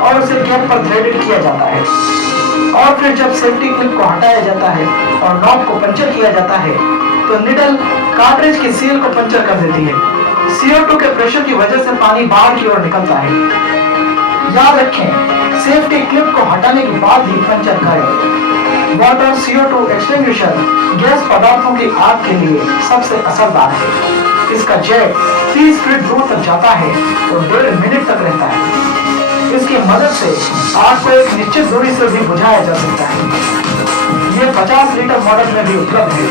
और उसे कैप पर थ्रेडेड किया जाता है और फिर जब सेफ्टी क्लिप को हटाया जाता है और नॉब को पंचर किया जाता है तो निडल कार्ट्रिज की सील को पंचर कर देती है। CO2 के प्रेशर की वजह से पानी बाहर की ओर निकलता है। याद रखें, सेफ्टी क्लिप को हटाने के बाद ही पंचर करें। वाटर CO2 एक्सटिंग्विशर गैस पदार्थों की आग के लिए सबसे असरदार है। इसका जेट 30 फीट दूर तक जाता है और 1.5 मिनट तक रहता है। इसकी मदद से आग को एक निश्चित दूरी से भी बुझाया जा सकता है। ये 50 लीटर मॉडल में भी उपलब्ध है।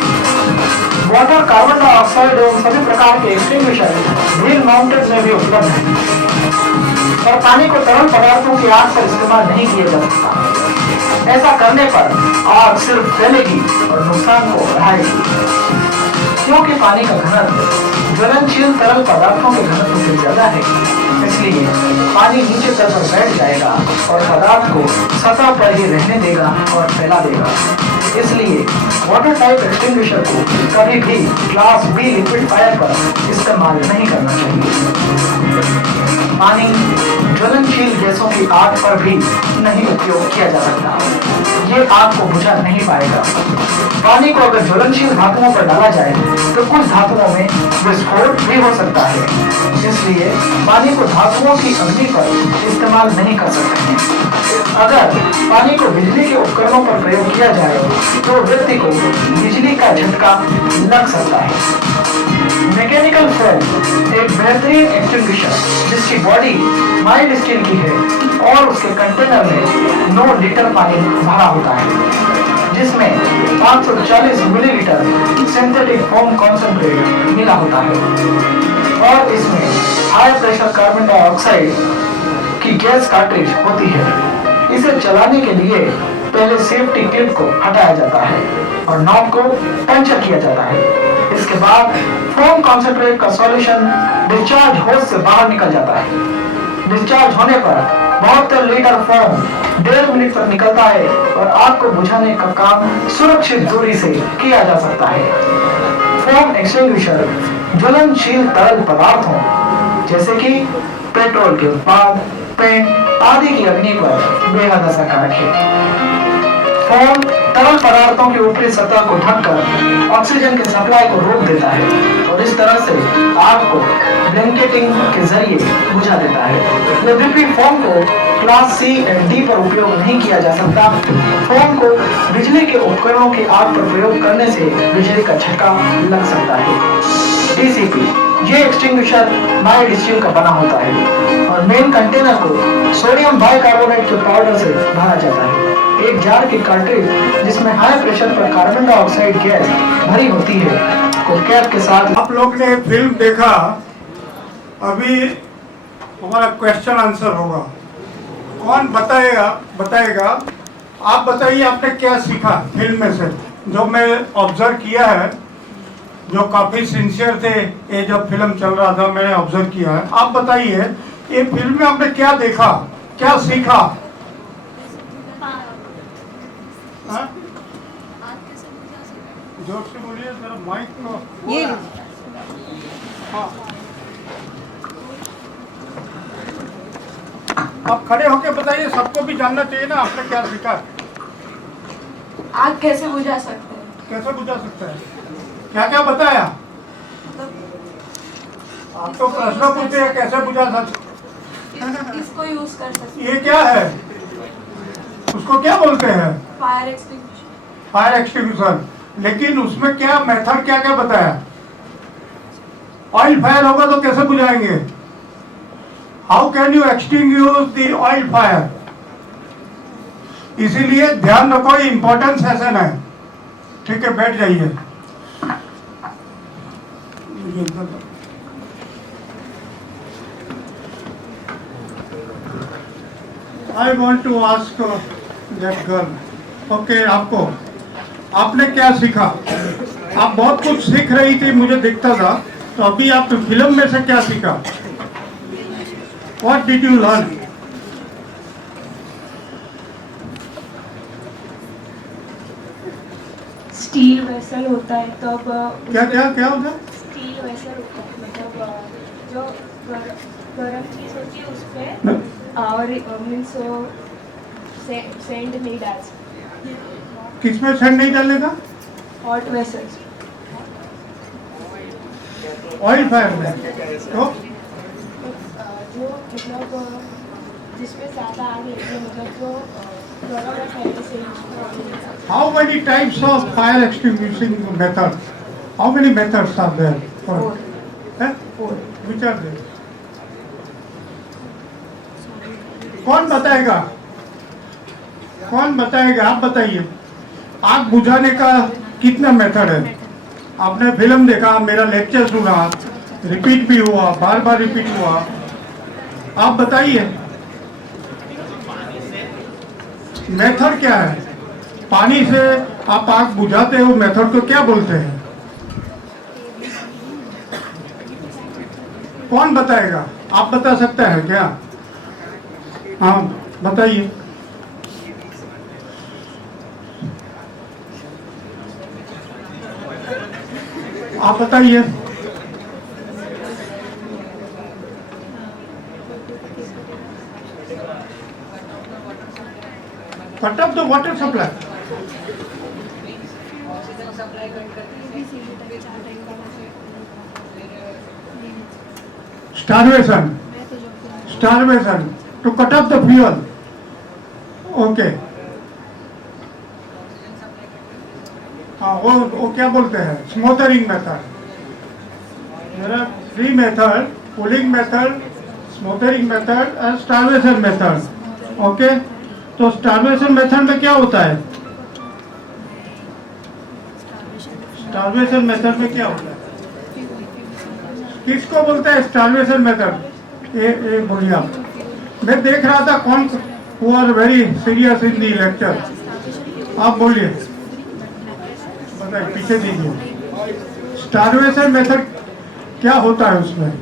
वाटर, कार्बन डाइऑक्साइड एवं सभी प्रकार के एक्सटिंग्विशर व्हील माउंटेड में भी उपलब्ध है और पानी को तरल पदार्थों की आग पर इस्तेमाल नहीं किया जा सकता। ऐसा करने पर आग सिर्फ फैलेगी और नुकसान को बढ़ाएगी। क्योंकि पानी का घनत्व ज्वलनशील तरल पदार्थों के घनत्व से ज्यादा है, इसलिए पानी नीचे तल पर बैठ जाएगा और पदार्थ को सतह पर ही रहने देगा और फैला देगा। इसलिए वाटर टाइप एक्सटिंग्विशर को कभी भी क्लास बी लिक्विड फायर पर इस्तेमाल नहीं करना चाहिए। पानी ज्वलनशील गैसों की आग पर भी नहीं उपयोग किया जा सकता। ये आग को बुझा नहीं पाएगा। पानी को अगर ज्वलनशील धातुओं पर डाला जाए तो कुछ धातुओं में विस्फोट भी हो सकता है, इसलिए पानी को धातुओं की अग्नि पर इस्तेमाल नहीं कर सकते हैं। अगर पानी को बिजली के उपकरणों पर प्रयोग किया जाए तो व्यक्ति को बिजली का झटका लग सकता है। मैकेनिकल फोम एक बेहतरीन एक्सटिंग्विशर जिसकी बॉडी माइल्ड स्टील की है और उसके कंटेनर में 9 लीटर पानी भरा होता है, जिसमें 540 मिलीलीटर सिंथेटिक फोम कॉन्सेंट्रेट मिला होता है और इसमें हाई प्रेशर कार्बन डाइऑक्साइड की गैस कार्ट्रिज होती है। इसे चलाने के लिए पहले सेफ्टी क्लिप को हटाया जाता है और नॉब को पंचर किया जाता है। इसके बाद फोम कॉन्सेंट्रेट का सॉल्यूशन डिस्चार्ज होस से बाहर निकल जाता है। डिस्चार्ज होने पर 72 लीटर फोम 1.5 मिनट तक निकलता है और आग को बुझाने का काम सुरक्षित दूरी से किया जा सकता है। फोम एक्सटिंग्विशर ज्वलनशील तरल पदार्थों जैसे कि पेट्रोल के उत्पाद, पेंट आदि की अग्नि पर बेहद असरकारक है। फोम तरल पदार्थों की ऊपरी सतह को ढककर ऑक्सीजन के सप्लाई को रोक देता है और इस तरह से आग को ब्लैंकेटिंग के जरिए बुझा देता है। यद्यपि फोम को क्लास सी एंड डी पर उपयोग नहीं किया जा सकता। फोम को बिजली के उपकरणों की आग पर प्रयोग करने से बिजली का झटका लग सकता है। डीसीपी ये एक्सटिंग्विशर माइल्ड स्टील का बना होता है और मेन कंटेनर को सोडियम बाइकार्बोनेट के पाउडर से भरा जाता है। एक जार की कार्ट्रिज जिसमें हाई प्रेशर पर कार्बन डाइऑक्साइड गैस भरी होती है को कैप के साथ। आप लोग ने फिल्म देखा, अभी हमारा क्वेश्चन आंसर होगा। कौन बताएगा? आप बताइए आपने क्या सीखा फिल्म में से, जो मैं ऑब्जर्व किया है, जो काफी सिंसियर थे ये जब फिल्म चल रहा था, मैंने ऑब्जर्व किया है। आप बताइए ये फिल्म में आपने क्या देखा, क्या सीखा? हाँ? जोर से बोलिए जरा, माइक को। ये हाँ, आप खड़े होके बताइए, सबको भी जानना चाहिए ना आपने क्या सीखा। आग कैसे बुझा सकते हैं? कैसे बुझा सकता है? क्या क्या बताया? आप तो प्रश्न पूछते हैं कैसे बुझा सकते? इसको यूज कर सकते हैं। ये क्या है, उसको क्या बोलते हैं? Fire extinguisher. Fire extinguisher. लेकिन उसमें क्या मेथड क्या क्या बताया? ऑयल फायर होगा तो कैसे बुझाएंगे? How can you extinguish the oil fire? इसीलिए ध्यान रखो, इम्पोर्टेंट सेशन है। ठीक है, बैठ जाइए। I want to ask that girl, okay, आपने क्या सीखा? आप बहुत कुछ सीख रही थी, मुझे दिखता था। तो अभी आप फिल्म में से क्या सीखा? What did you learn? Steel vessel होता है तब क्या क्या क्या होता है? स्टील वेसल होता है, मतलब जो गर्म चीज होती है उस पे और मीन्स सेंड नहीं डाल सकते। किसमें सेंड नहीं डालने का? हॉट वेसल्स, ऑयल फायर में। तो जो मतलब जिसमें ज़्यादा आग लगती है, मतलब जो गर्म है से how many types of fire extinguishing method? How many methods are there? Four. Four. Which are there? कौन बताएगा? आप बताइए। आग बुझाने का कितना मेथड है? आपने फिल्म देखा, मेरा लेक्चर सुना, रिपीट भी हुआ, बार बार रिपीट हुआ। आप बताइए मेथड क्या है? पानी से आप आग बुझाते हो, मेथड को क्या बोलते हैं? कौन बताएगा? आप बता सकते हैं क्या? हाँ बताइए। आप बताइए। Cut off the water supply. Starvation. To cut off the fuel. Okay. हाँ, वो क्या बोलते हैं? स्मोथरिंग method. There are three methods: cooling method, smothering method, and starvation method. Okay. तो स्टार्वेशन मेथड में क्या होता है? स्टार्वेशन मेथड में क्या होता है? किसको बोलते हैं स्टार्वेशन मेथड? ये बोलिए आप। मैं देख रहा था कौन who are very serious in the lecture. आप बोलिए, बताइए, पीछे दीजिए। स्टारवेशन मेथड क्या होता है उसमें?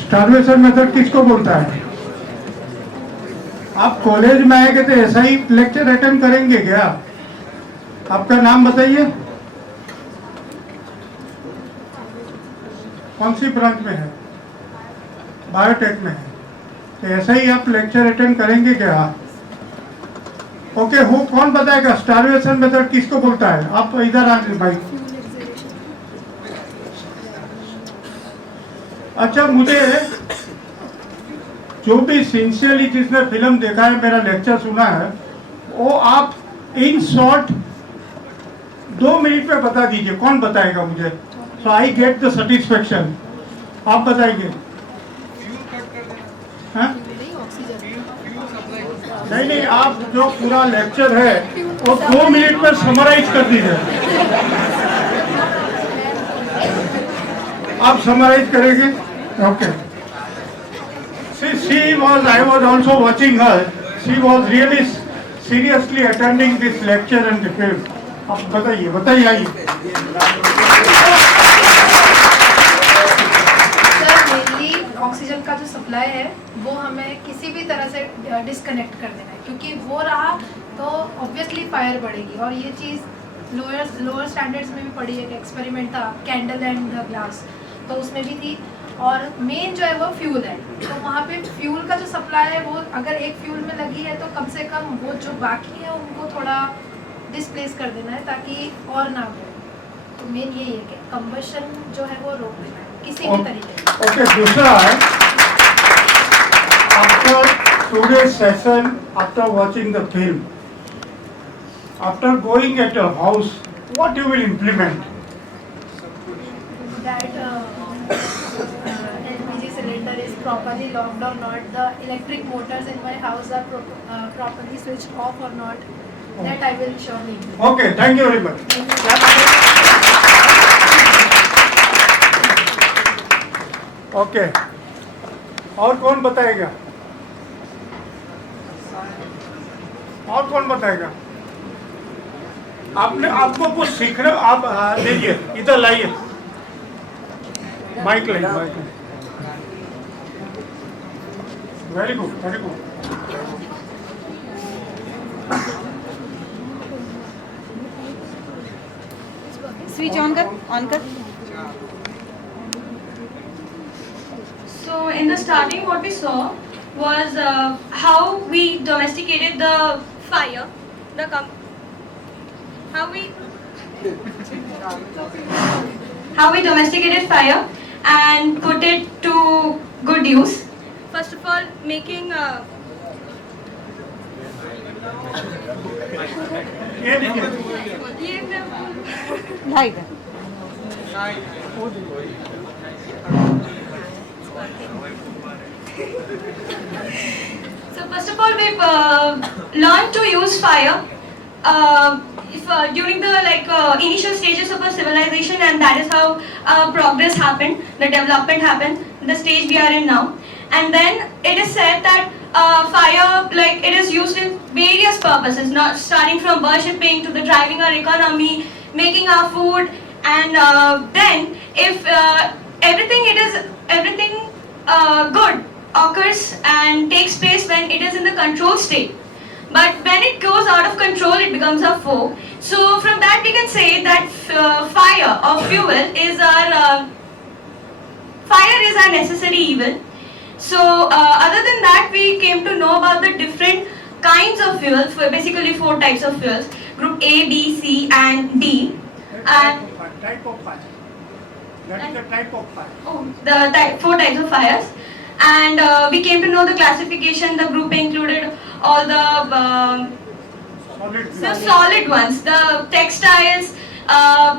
स्टारवेशन मेथड किसको बोलता है? आप कॉलेज में आएंगे तो ऐसा ही लेक्चर अटेंड करेंगे क्या? आपका नाम बताइए, कौन सी ब्रांच में है? बायोटेक में है, तो ऐसा ही आप लेक्चर अटेंड करेंगे क्या? ओके, वो कौन बताएगा स्टारवेशन मेथड किसको बोलता है? आप इधर आ भाई। अच्छा, मुझे जो भी सिंसियरली जिसने फिल्म देखा है, मेरा लेक्चर सुना है, वो आप इन शॉर्ट 2 मिनट में बता दीजिए। कौन बताएगा मुझे? सो आई गेट द सेटिस्फेक्शन। आप बताएंगे? हाँ? नहीं नहीं, आप जो पूरा लेक्चर है वो 2 मिनट में समराइज कर दीजिए। आप समराइज करेंगे? Okay. She was, I was also watching her. She was really seriously attending this lecture and the film. आप बताइए आइए। सर, मेनली ऑक्सीजन का जो सप्लाई है वो हमें किसी भी तरह से डिस्कनेक्ट कर देना है, क्योंकि वो रहा तो ऑब्वियसली फायर बढ़ेगी। और ये चीज़ लोअर स्टैंडर्ड्स में भी पढ़ी है, एक्सपेरिमेंट था कैंडल एंड द ग्लास, तो उसमें भी थी। और मेन जो है वो फ्यूल है, तो वहाँ पे फ्यूल का जो सप्लाई है वो अगर एक फ्यूल में लगी है तो कम से कम वो जो बाकी है उनको थोड़ा डिस्प्लेस कर देना है ताकि और ना हो। तो मेन यही है कि कंबशन जो है वो रोक देना है किसी भी तरीके से। ओके, दूसरा है, after today's session, after watching the film, after going at your house, what you will implement? That LPG cylinder is properly locked or not, the electric motors in my house are properly switched off or not, that I will surely do. Okay, thank you very much. Okay, और कौन बताएगा? और कौन बताएगा? आपको कुछ सीखना, आप लीजिए, इधर लाइए, माइक लाइए, माइक लाइए। Very good, very good. Switch on कर। So in the starting, what we saw was how we domesticated the fire, how we domesticated fire and put it to good use. First of all, making ये लीजिए। ढाई का। So first of all, we've learned to use fire during the initial stages of a civilization, and that is how progress happened, the development happened, the stage we are in now. And then it is said that fire, it is used in various purposes, not starting from worshipping to the driving our economy, making our food, and then if everything good occurs and takes place when it is in the control state. But when it goes out of control, it becomes a foe. So from that we can say that fire or fuel is our necessary evil. So other than that, we came to know about the different kinds of fuels, basically 4 types of fuels, group A, B, C and D. And type of fire. That is the type of fire. Oh, the 4 types of fires. And we came to know the classification. The group included all the solid ones, the textiles,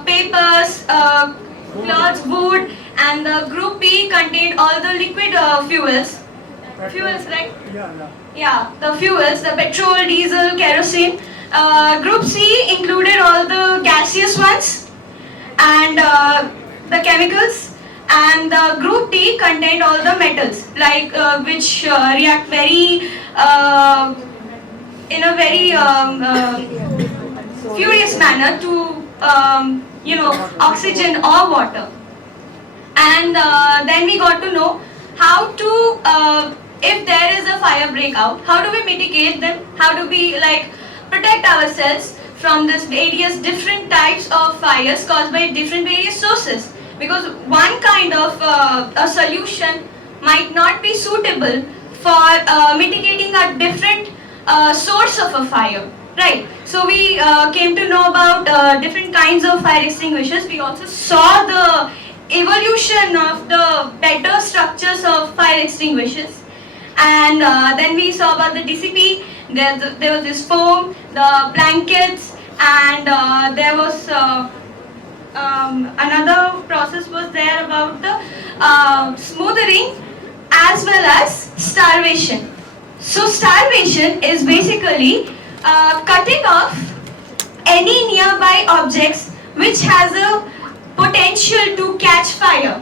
papers, cloths, wood, and the group B contained all the liquid fuels. Fuels, right? Yeah, the fuels, the petrol, diesel, kerosene. Group C included all the gaseous ones and the chemicals. And the group D contained all the metals, which react very in a very furious manner to oxygen or water. And then we got to know how to, if there is a fire breakout, how do we mitigate them? How do we protect ourselves from this various different types of fires caused by different various sources? Because one kind of a solution might not be suitable for mitigating a different source of a fire, right? So we came to know about different kinds of fire extinguishers. We also saw the evolution of the better structures of fire extinguishers, and then we saw about the DCP. There was this foam, the blankets, and there was another process was there about the smoothing as well as starvation. So starvation is basically cutting off any nearby objects which has a potential to catch fire.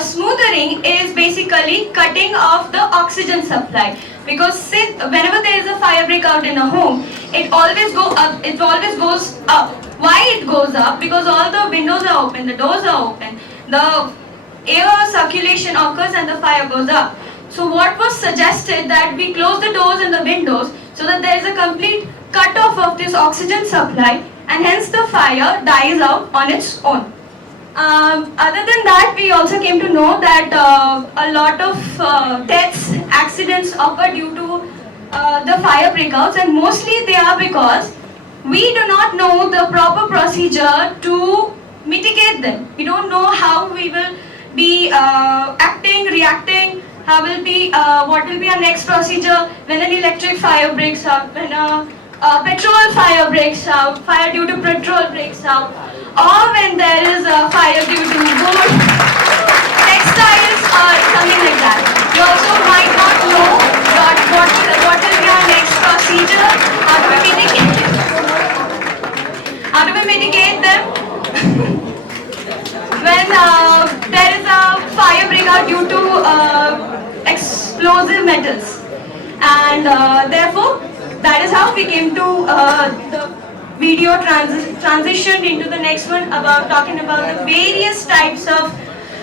Smoothing is basically cutting off the oxygen supply, because whenever there is a fire breakout in a home, it always goes up. Why it goes up? Because all the windows are open, the doors are open, the air circulation occurs and the fire goes up. So what was suggested that we close the doors and the windows so that there is a complete cut off of this oxygen supply, and hence the fire dies out on its own. Other than that, we also came to know that a lot of deaths, accidents occur due to the fire breakouts, and mostly they are because we do not know the proper procedure to mitigate them. We don't know how we will be acting, reacting, what will be our next procedure when an electric fire breaks out, when a petrol fire breaks out, fire due to petrol breaks out, or when there is a fire due to wood, textiles, or something like that. You also might not know what will be our next procedure, how do we mitigate them when there is a fire breakout due to explosive metals. And therefore, that is how we came to the video transitioned into the next one, about talking about the various types of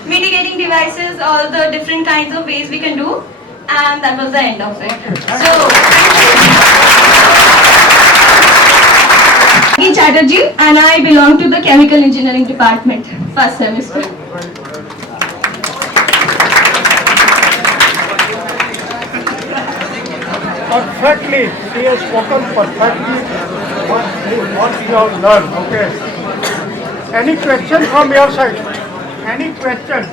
mitigating devices, all the different kinds of ways we can do, and that was the end of it. So, thank you. Chatterjee, and I belong to the Chemical Engineering Department, first semester. Perfectly, she has spoken perfectly what you have learned, okay. Any question from your side? Any question?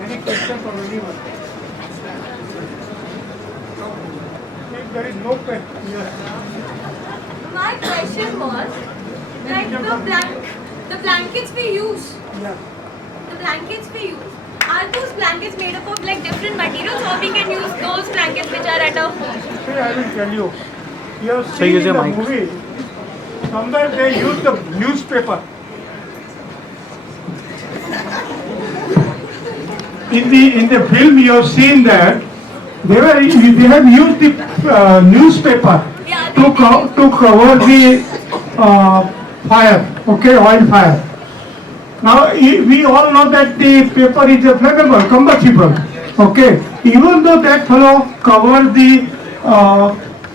Any question from anyone? If there is no question, yes. My question was, the blankets we use, are those blankets made up of different materials, or we can use those blankets which are at our home? See, I will tell you. You have seen in the movie, somewhere they use the newspaper. In the film you have seen that they have used the newspaper to cover the fire, okay, oil fire. Now we all know that the paper is flammable, combustible, okay. Even though that fellow covered the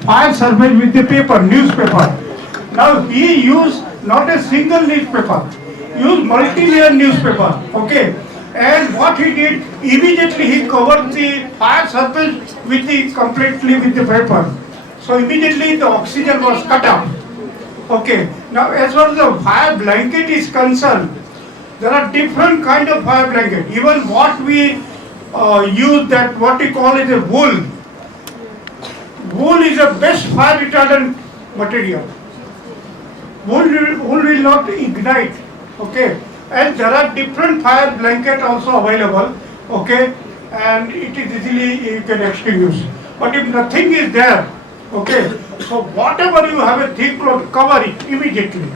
fire surface with the paper, newspaper. Now he used not a single newspaper, used multi-layer newspaper, okay. And what he did, immediately he covered the fire surface completely with the paper. So immediately the oxygen was cut off. Okay. Now as far as the fire blanket is concerned, there are different kind of fire blanket. Even what we use, that what we call is a wool. Wool is the best fire retardant material. Wool will not ignite. Okay. And there are different fire blanket also available, okay, and it is easily you can extinguish. But if nothing is there, okay, so whatever you have a thick cloth, cover it immediately.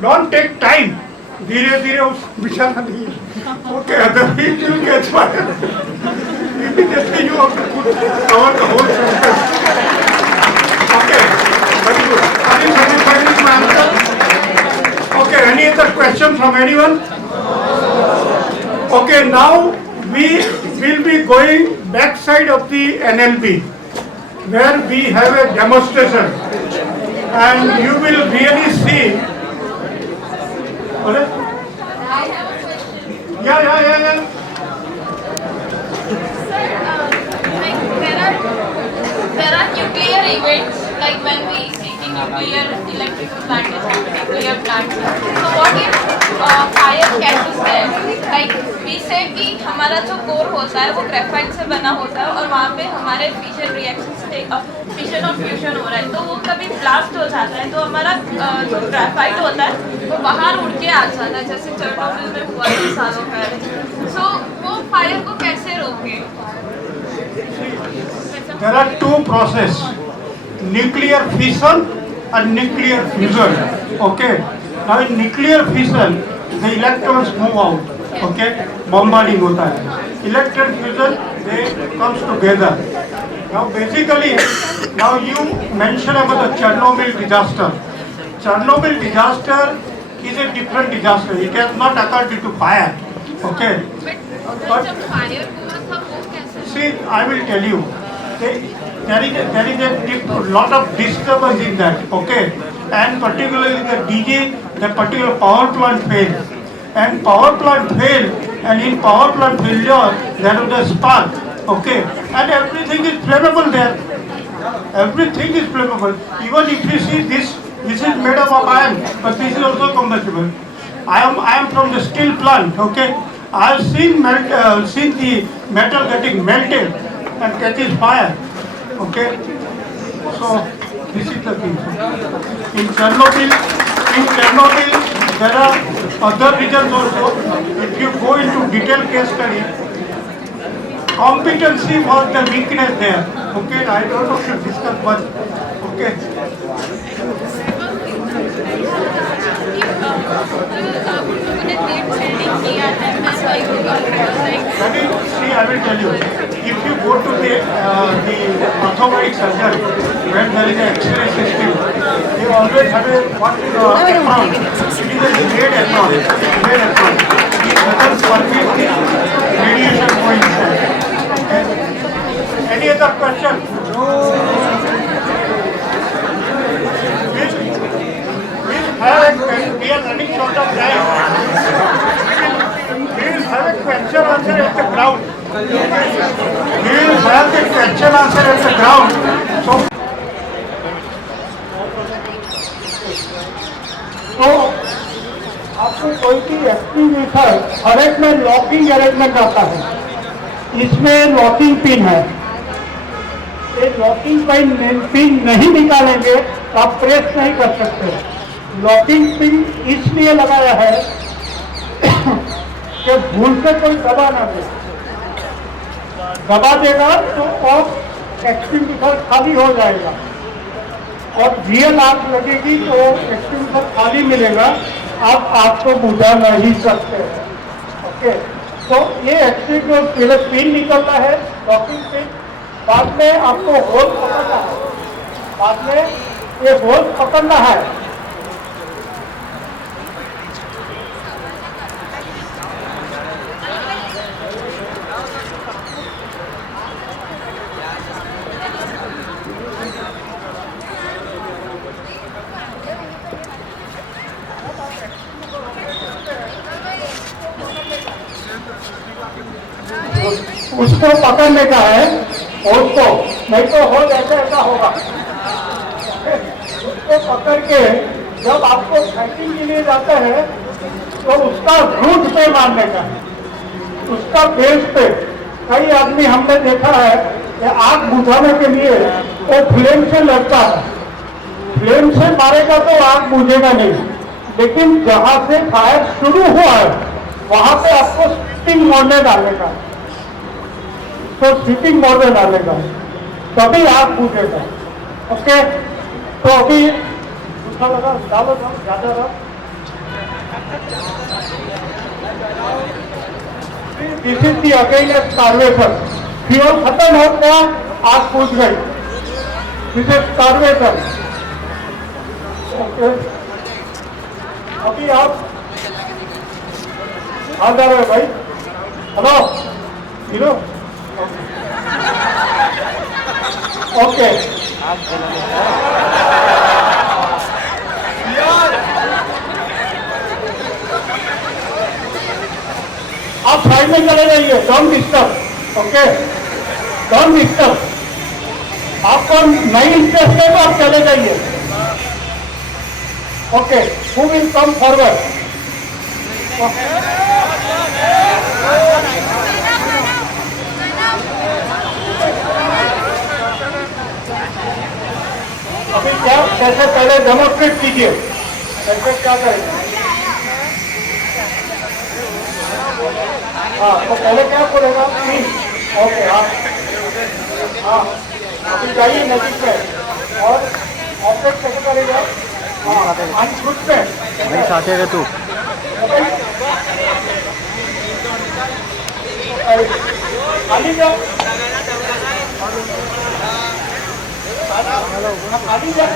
Don't take time. धीरे धीरे उस बिछाना नहीं, okay, otherwise you will catch fire. Immediately you have to cover the whole sentence. Okay, very good. Are you satisfied with my answer? Okay, any other question from anyone? Okay, now we will be going back side of the NLB where we have a demonstration and you will really see. What? Yeah. Like there are nuclear events, like when we see nuclear electrical plant is nuclear plant. So what if fire catches there? Like we said कि हमारा जो core होता है वो graphite से बना होता है और वहाँ पे हमारे फिशन रिएक्शंस फिशन और फ्यूजन हो रहा है, तो वो कभी ब्लास्ट हो जाता है तो हमारा जो ग्रेफाइट होता है वो बाहर उड़ के आ जाता है, जैसे चेरनोबिल में हुआ 20 सालों पहले. सो वो फायर को कैसे रोके? There are two processes, nuclear fission and nuclear fusion. Okay. Now in nuclear fission, the electrons move out. Okay. Bombarding होता है. Electron fusion, they comes together. Now basically, now you mentioned about the Chernobyl disaster. Chernobyl disaster is a different disaster. It has not occurred due to fire. Okay. But जब fire हुआ था वो कैसे? see, I will tell you. There is a lot of disturbance in that, okay, and particularly the particular power plant failed, and power plant failed, and in power plant failure there was a spark, okay, and everything is flammable there. Everything is flammable. Even if you see this is made up of iron, but this is also combustible. I am from the steel plant, okay. I have seen the metal getting melted and catches fire. Okay, so this is the thing. In Chernobyl, there are other regions also. If you go into detailed case study, competency was the weakness there. Okay, I don't know if you discuss much. Okay. See, I will tell you. If you go to the orthopedic surgery, when there is an X-ray system, they always have a apron. It is a grade apron. It doesn't permit the radiation going inside. Okay. Any other question? We are running short of time. We will have a question answer at the ground. We will have the question answer at the ground. So आपको कोई भी extinguisher हर एक में locking arrangement आता है. इसमें locking pin है. ये लॉकिंग पिन नहीं निकालेंगे तो आप प्रेस नहीं कर सकते. लॉकिंग पिन इसलिए लगाया है कि भूल से कोई दबा ना दे. दबा देगा तो ऑफ एक्सटिंग्विशर खाली हो जाएगा और रियल आग लगेगी तो एक्सटिंग्विशर खाली मिलेगा. आप आग को बुझा नहीं सकते. ओके, तो ये एक्सटिंग्विशर पिन निकलता है, लॉकिंग पिन. बाद में आपको होल पकड़ना है. बाद में ये होल पकड़ना है. उसको पकड़ने का है, उसको नहीं तो हो ऐसा होगा. उसको पकड़ के जब आपको फाइटिंग के लिए जाता है तो उसका रूट पे मारने का है, उसका बेस पे. कई आदमी हमने देखा है कि आग बुझाने के लिए वो फ्लेम से लड़ता है. फ्लेम से मारेगा तो आग बुझेगा नहीं, लेकिन जहाँ से फायर शुरू हुआ है वहाँ पे आपको स्टिंग मोड़ने डालने का. तो स्टिंग मोड़ने डालने का तभी आग बुझेगा. ओके, तो अभी दूसरा लगा डालो ज्यादा रहा. This is the again a starvation. Fuel खत्म हो गया, आग पूछ गई, जिसे कार्बोरेटर। ओके, अभी आप आ जा रहे हो भाई, हेलो हीरो, ओके। आप साइड में चले जाइए, don't disturb, okay, don't disturb. आपको नहीं इंटरेस्ट है तो आप चले जाइए, okay. Who will come forward? अभी क्या कैसे पहले डेमोन्स्ट्रेट कीजिए, कैसे क्या करें? हाँ, तो पहले क्या बोलेगा? ओके, हाँ, अभी जाइए नजीक पे और ऑपरेट कैसे करेगा? हाँ, अनफुट पे भाई साथ है तू खाली जाओ, खाली जाओ।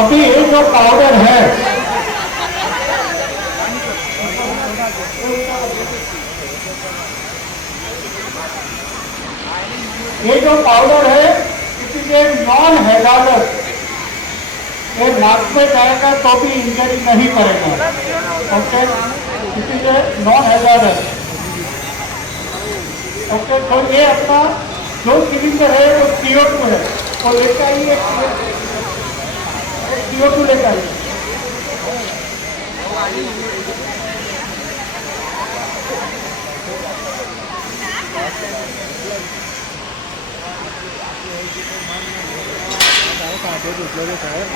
अभी ये जो पाउडर है, ये जो पाउडर है इसीलिए नॉन हैजार्डस, ये नाक में जाएगा तो भी इंजरी नहीं करेगा, ओके, इसीलिए नॉन हैजार्डस, ओके। तो ये अपना जो सिलेंडर है वो CO2 है, वो लेकर आइए, CO2 लेकर आइए।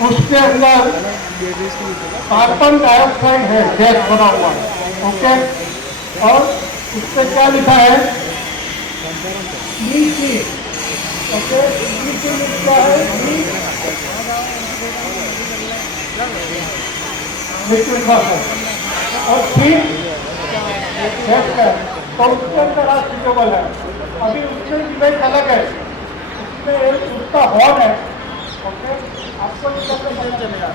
उसके अंदर कार्बन डाइऑक्साइड है, गैस बना हुआ, ओके। और उससे क्या लिखा है? नीचे, ओके, नीचे लिखा है लिक्विड और फिर गैस है, तो उसके अंदर आज सुटेबल है। अभी उसमें डिवाइस अलग है, उसमें उसका हॉर्न है, ओके, आपको चलेगा,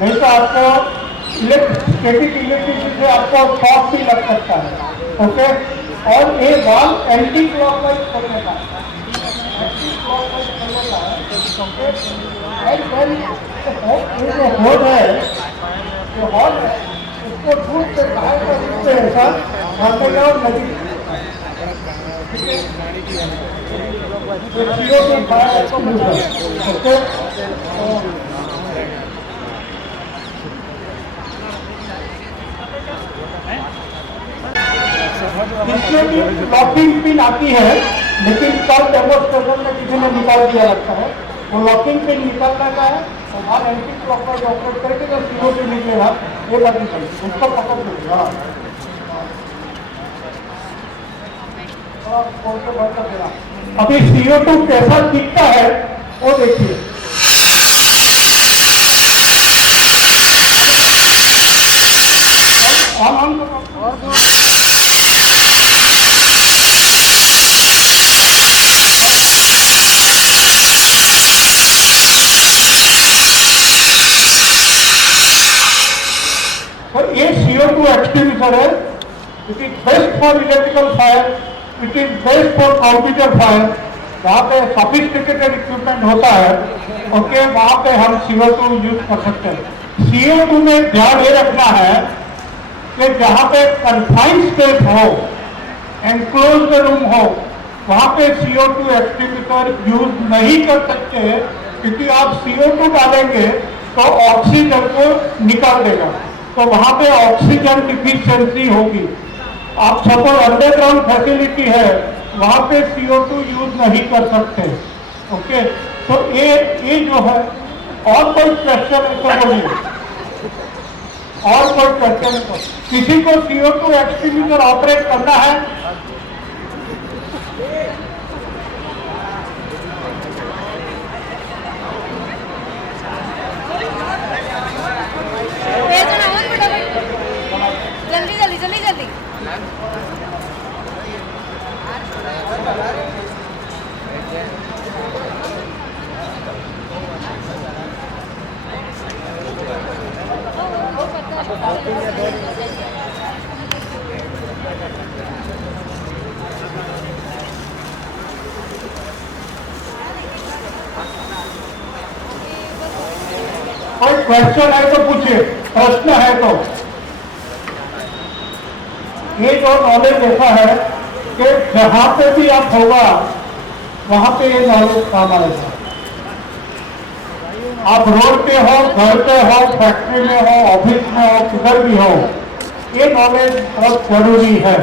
नहीं तो आपको स्टैटिक इलेक्ट्रिसिटी से आपको शॉक भी लग सकता है, ओके। और ये वाल्व एंटी क्लॉकवाइज करने का, एंटी क्लॉकवाइज करने का है, एंड देन ये जो होल है, जो हॉल है, उसको दूर से बाहर का रूप से ऐसा डालेगा और लगी, इसमें भी लॉकिंग पिन आती है, लेकिन कल डेमोन्स्ट्रेशन में किसी ने निकाल दिया लगता है, वो लॉकिंग पिन निकालने का है, और बाहर एंटी क्लॉकवाइज ऑपरेट करके जो CO2 निकलेगा ये लगी चाहिए, उसको पकड़ लीजिएगा, अभी CO2 कैसा दिखता है वो देखिए, तो ये CO2 एक्सटिंग्विशर है, it is best for electrical fire, it is best for computer fire, जहाँ पे सोफिस्टिकेटेड इक्विपमेंट होता है, ओके, वहाँ पे हम CO2 यूज कर सकते हैं। CO2 में ध्यान ये रखना है कि जहाँ पे कन्फाइंड स्पेस हो, एनक्लोज्ड रूम हो, वहाँ पे CO2 एक्सटिंग्विशर यूज नहीं कर सकते, क्योंकि आप CO2 डालेंगे तो ऑक्सीजन को निकाल देगा, तो वहाँ पे ऑक्सीजन डिफिशियंसी होगी। आप सपोज अंडरग्राउंड फैसिलिटी है, वहाँ पे CO2 यूज नहीं कर सकते, ओके। तो ये जो है, और कोई क्वेश्चन है तो बोलिए, और कोई क्वेश्चन है तो। किसी को CO2 एक्सटिंग्विशर ऑपरेट करना है? जल्दी जल्दी जल्दी जल्दी कोई क्वेश्चन है तो पूछिए, प्रश्न है तो। ये जो नॉलेज ऐसा है कि जहां पे भी आप होगा वहां पे ये नॉलेज काम आएगा। आप रोड पे हो, घर पे हो, फैक्ट्री में हो, ऑफिस में हो, किधर भी हो, ये नॉलेज बहुत जरूरी है।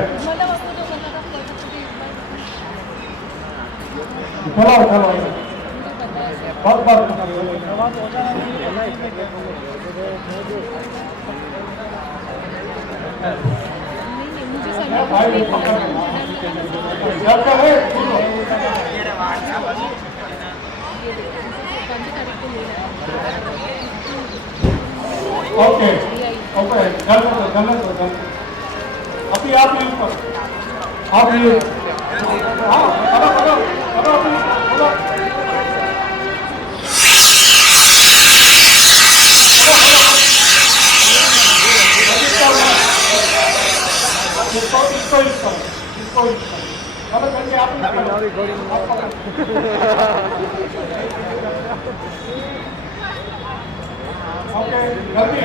चलो चलो बहुत बहुत ओके ओके, अभी आप यूज करो, आप यूज, हाँ करो करो करो करो। इसको यूज करो, इसको यूज करो, चलो करके आप ओके जल्दी।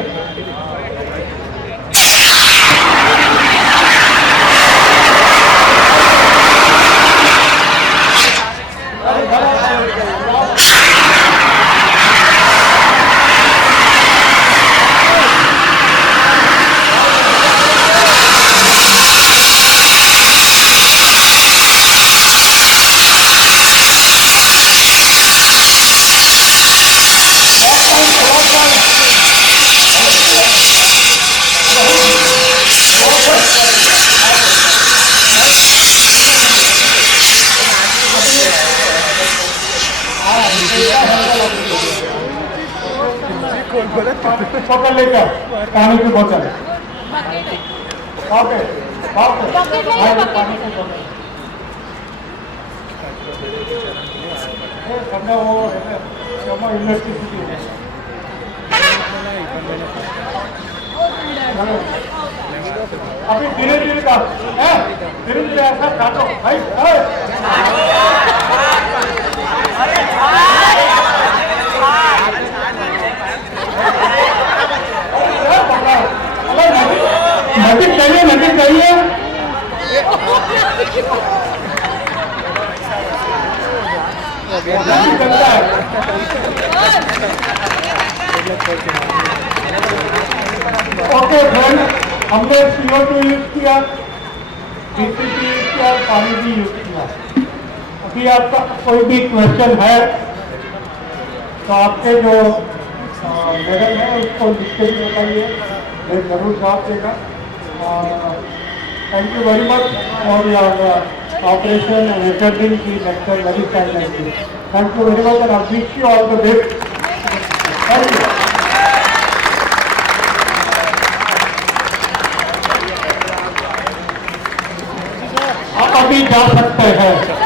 बोतल लेकर, पानी की बोतल, ओके ओके, पानी की बोतल ठंडा वो इलेक्ट्रिसिटी है। अभी धीरे धीरे काटो, धीरे धीरे ऐसा काटो भाई। नजर चाहिए, नजर चाहिए। चलता है। ओके फ्रेंड, हमने CO2 यूज किया, BCP यूज किया, पानी भी यूज किया। अभी आपका कोई भी क्वेश्चन है तो आपके जो मैडम है उसको लिख के भी बताइए, मैं जरूर जवाब देगा। Thank you very much for your operation and attending the lecture very silently. Thank you very much and I wish you all the best. Thank you. आप अभी जा सकते हैं।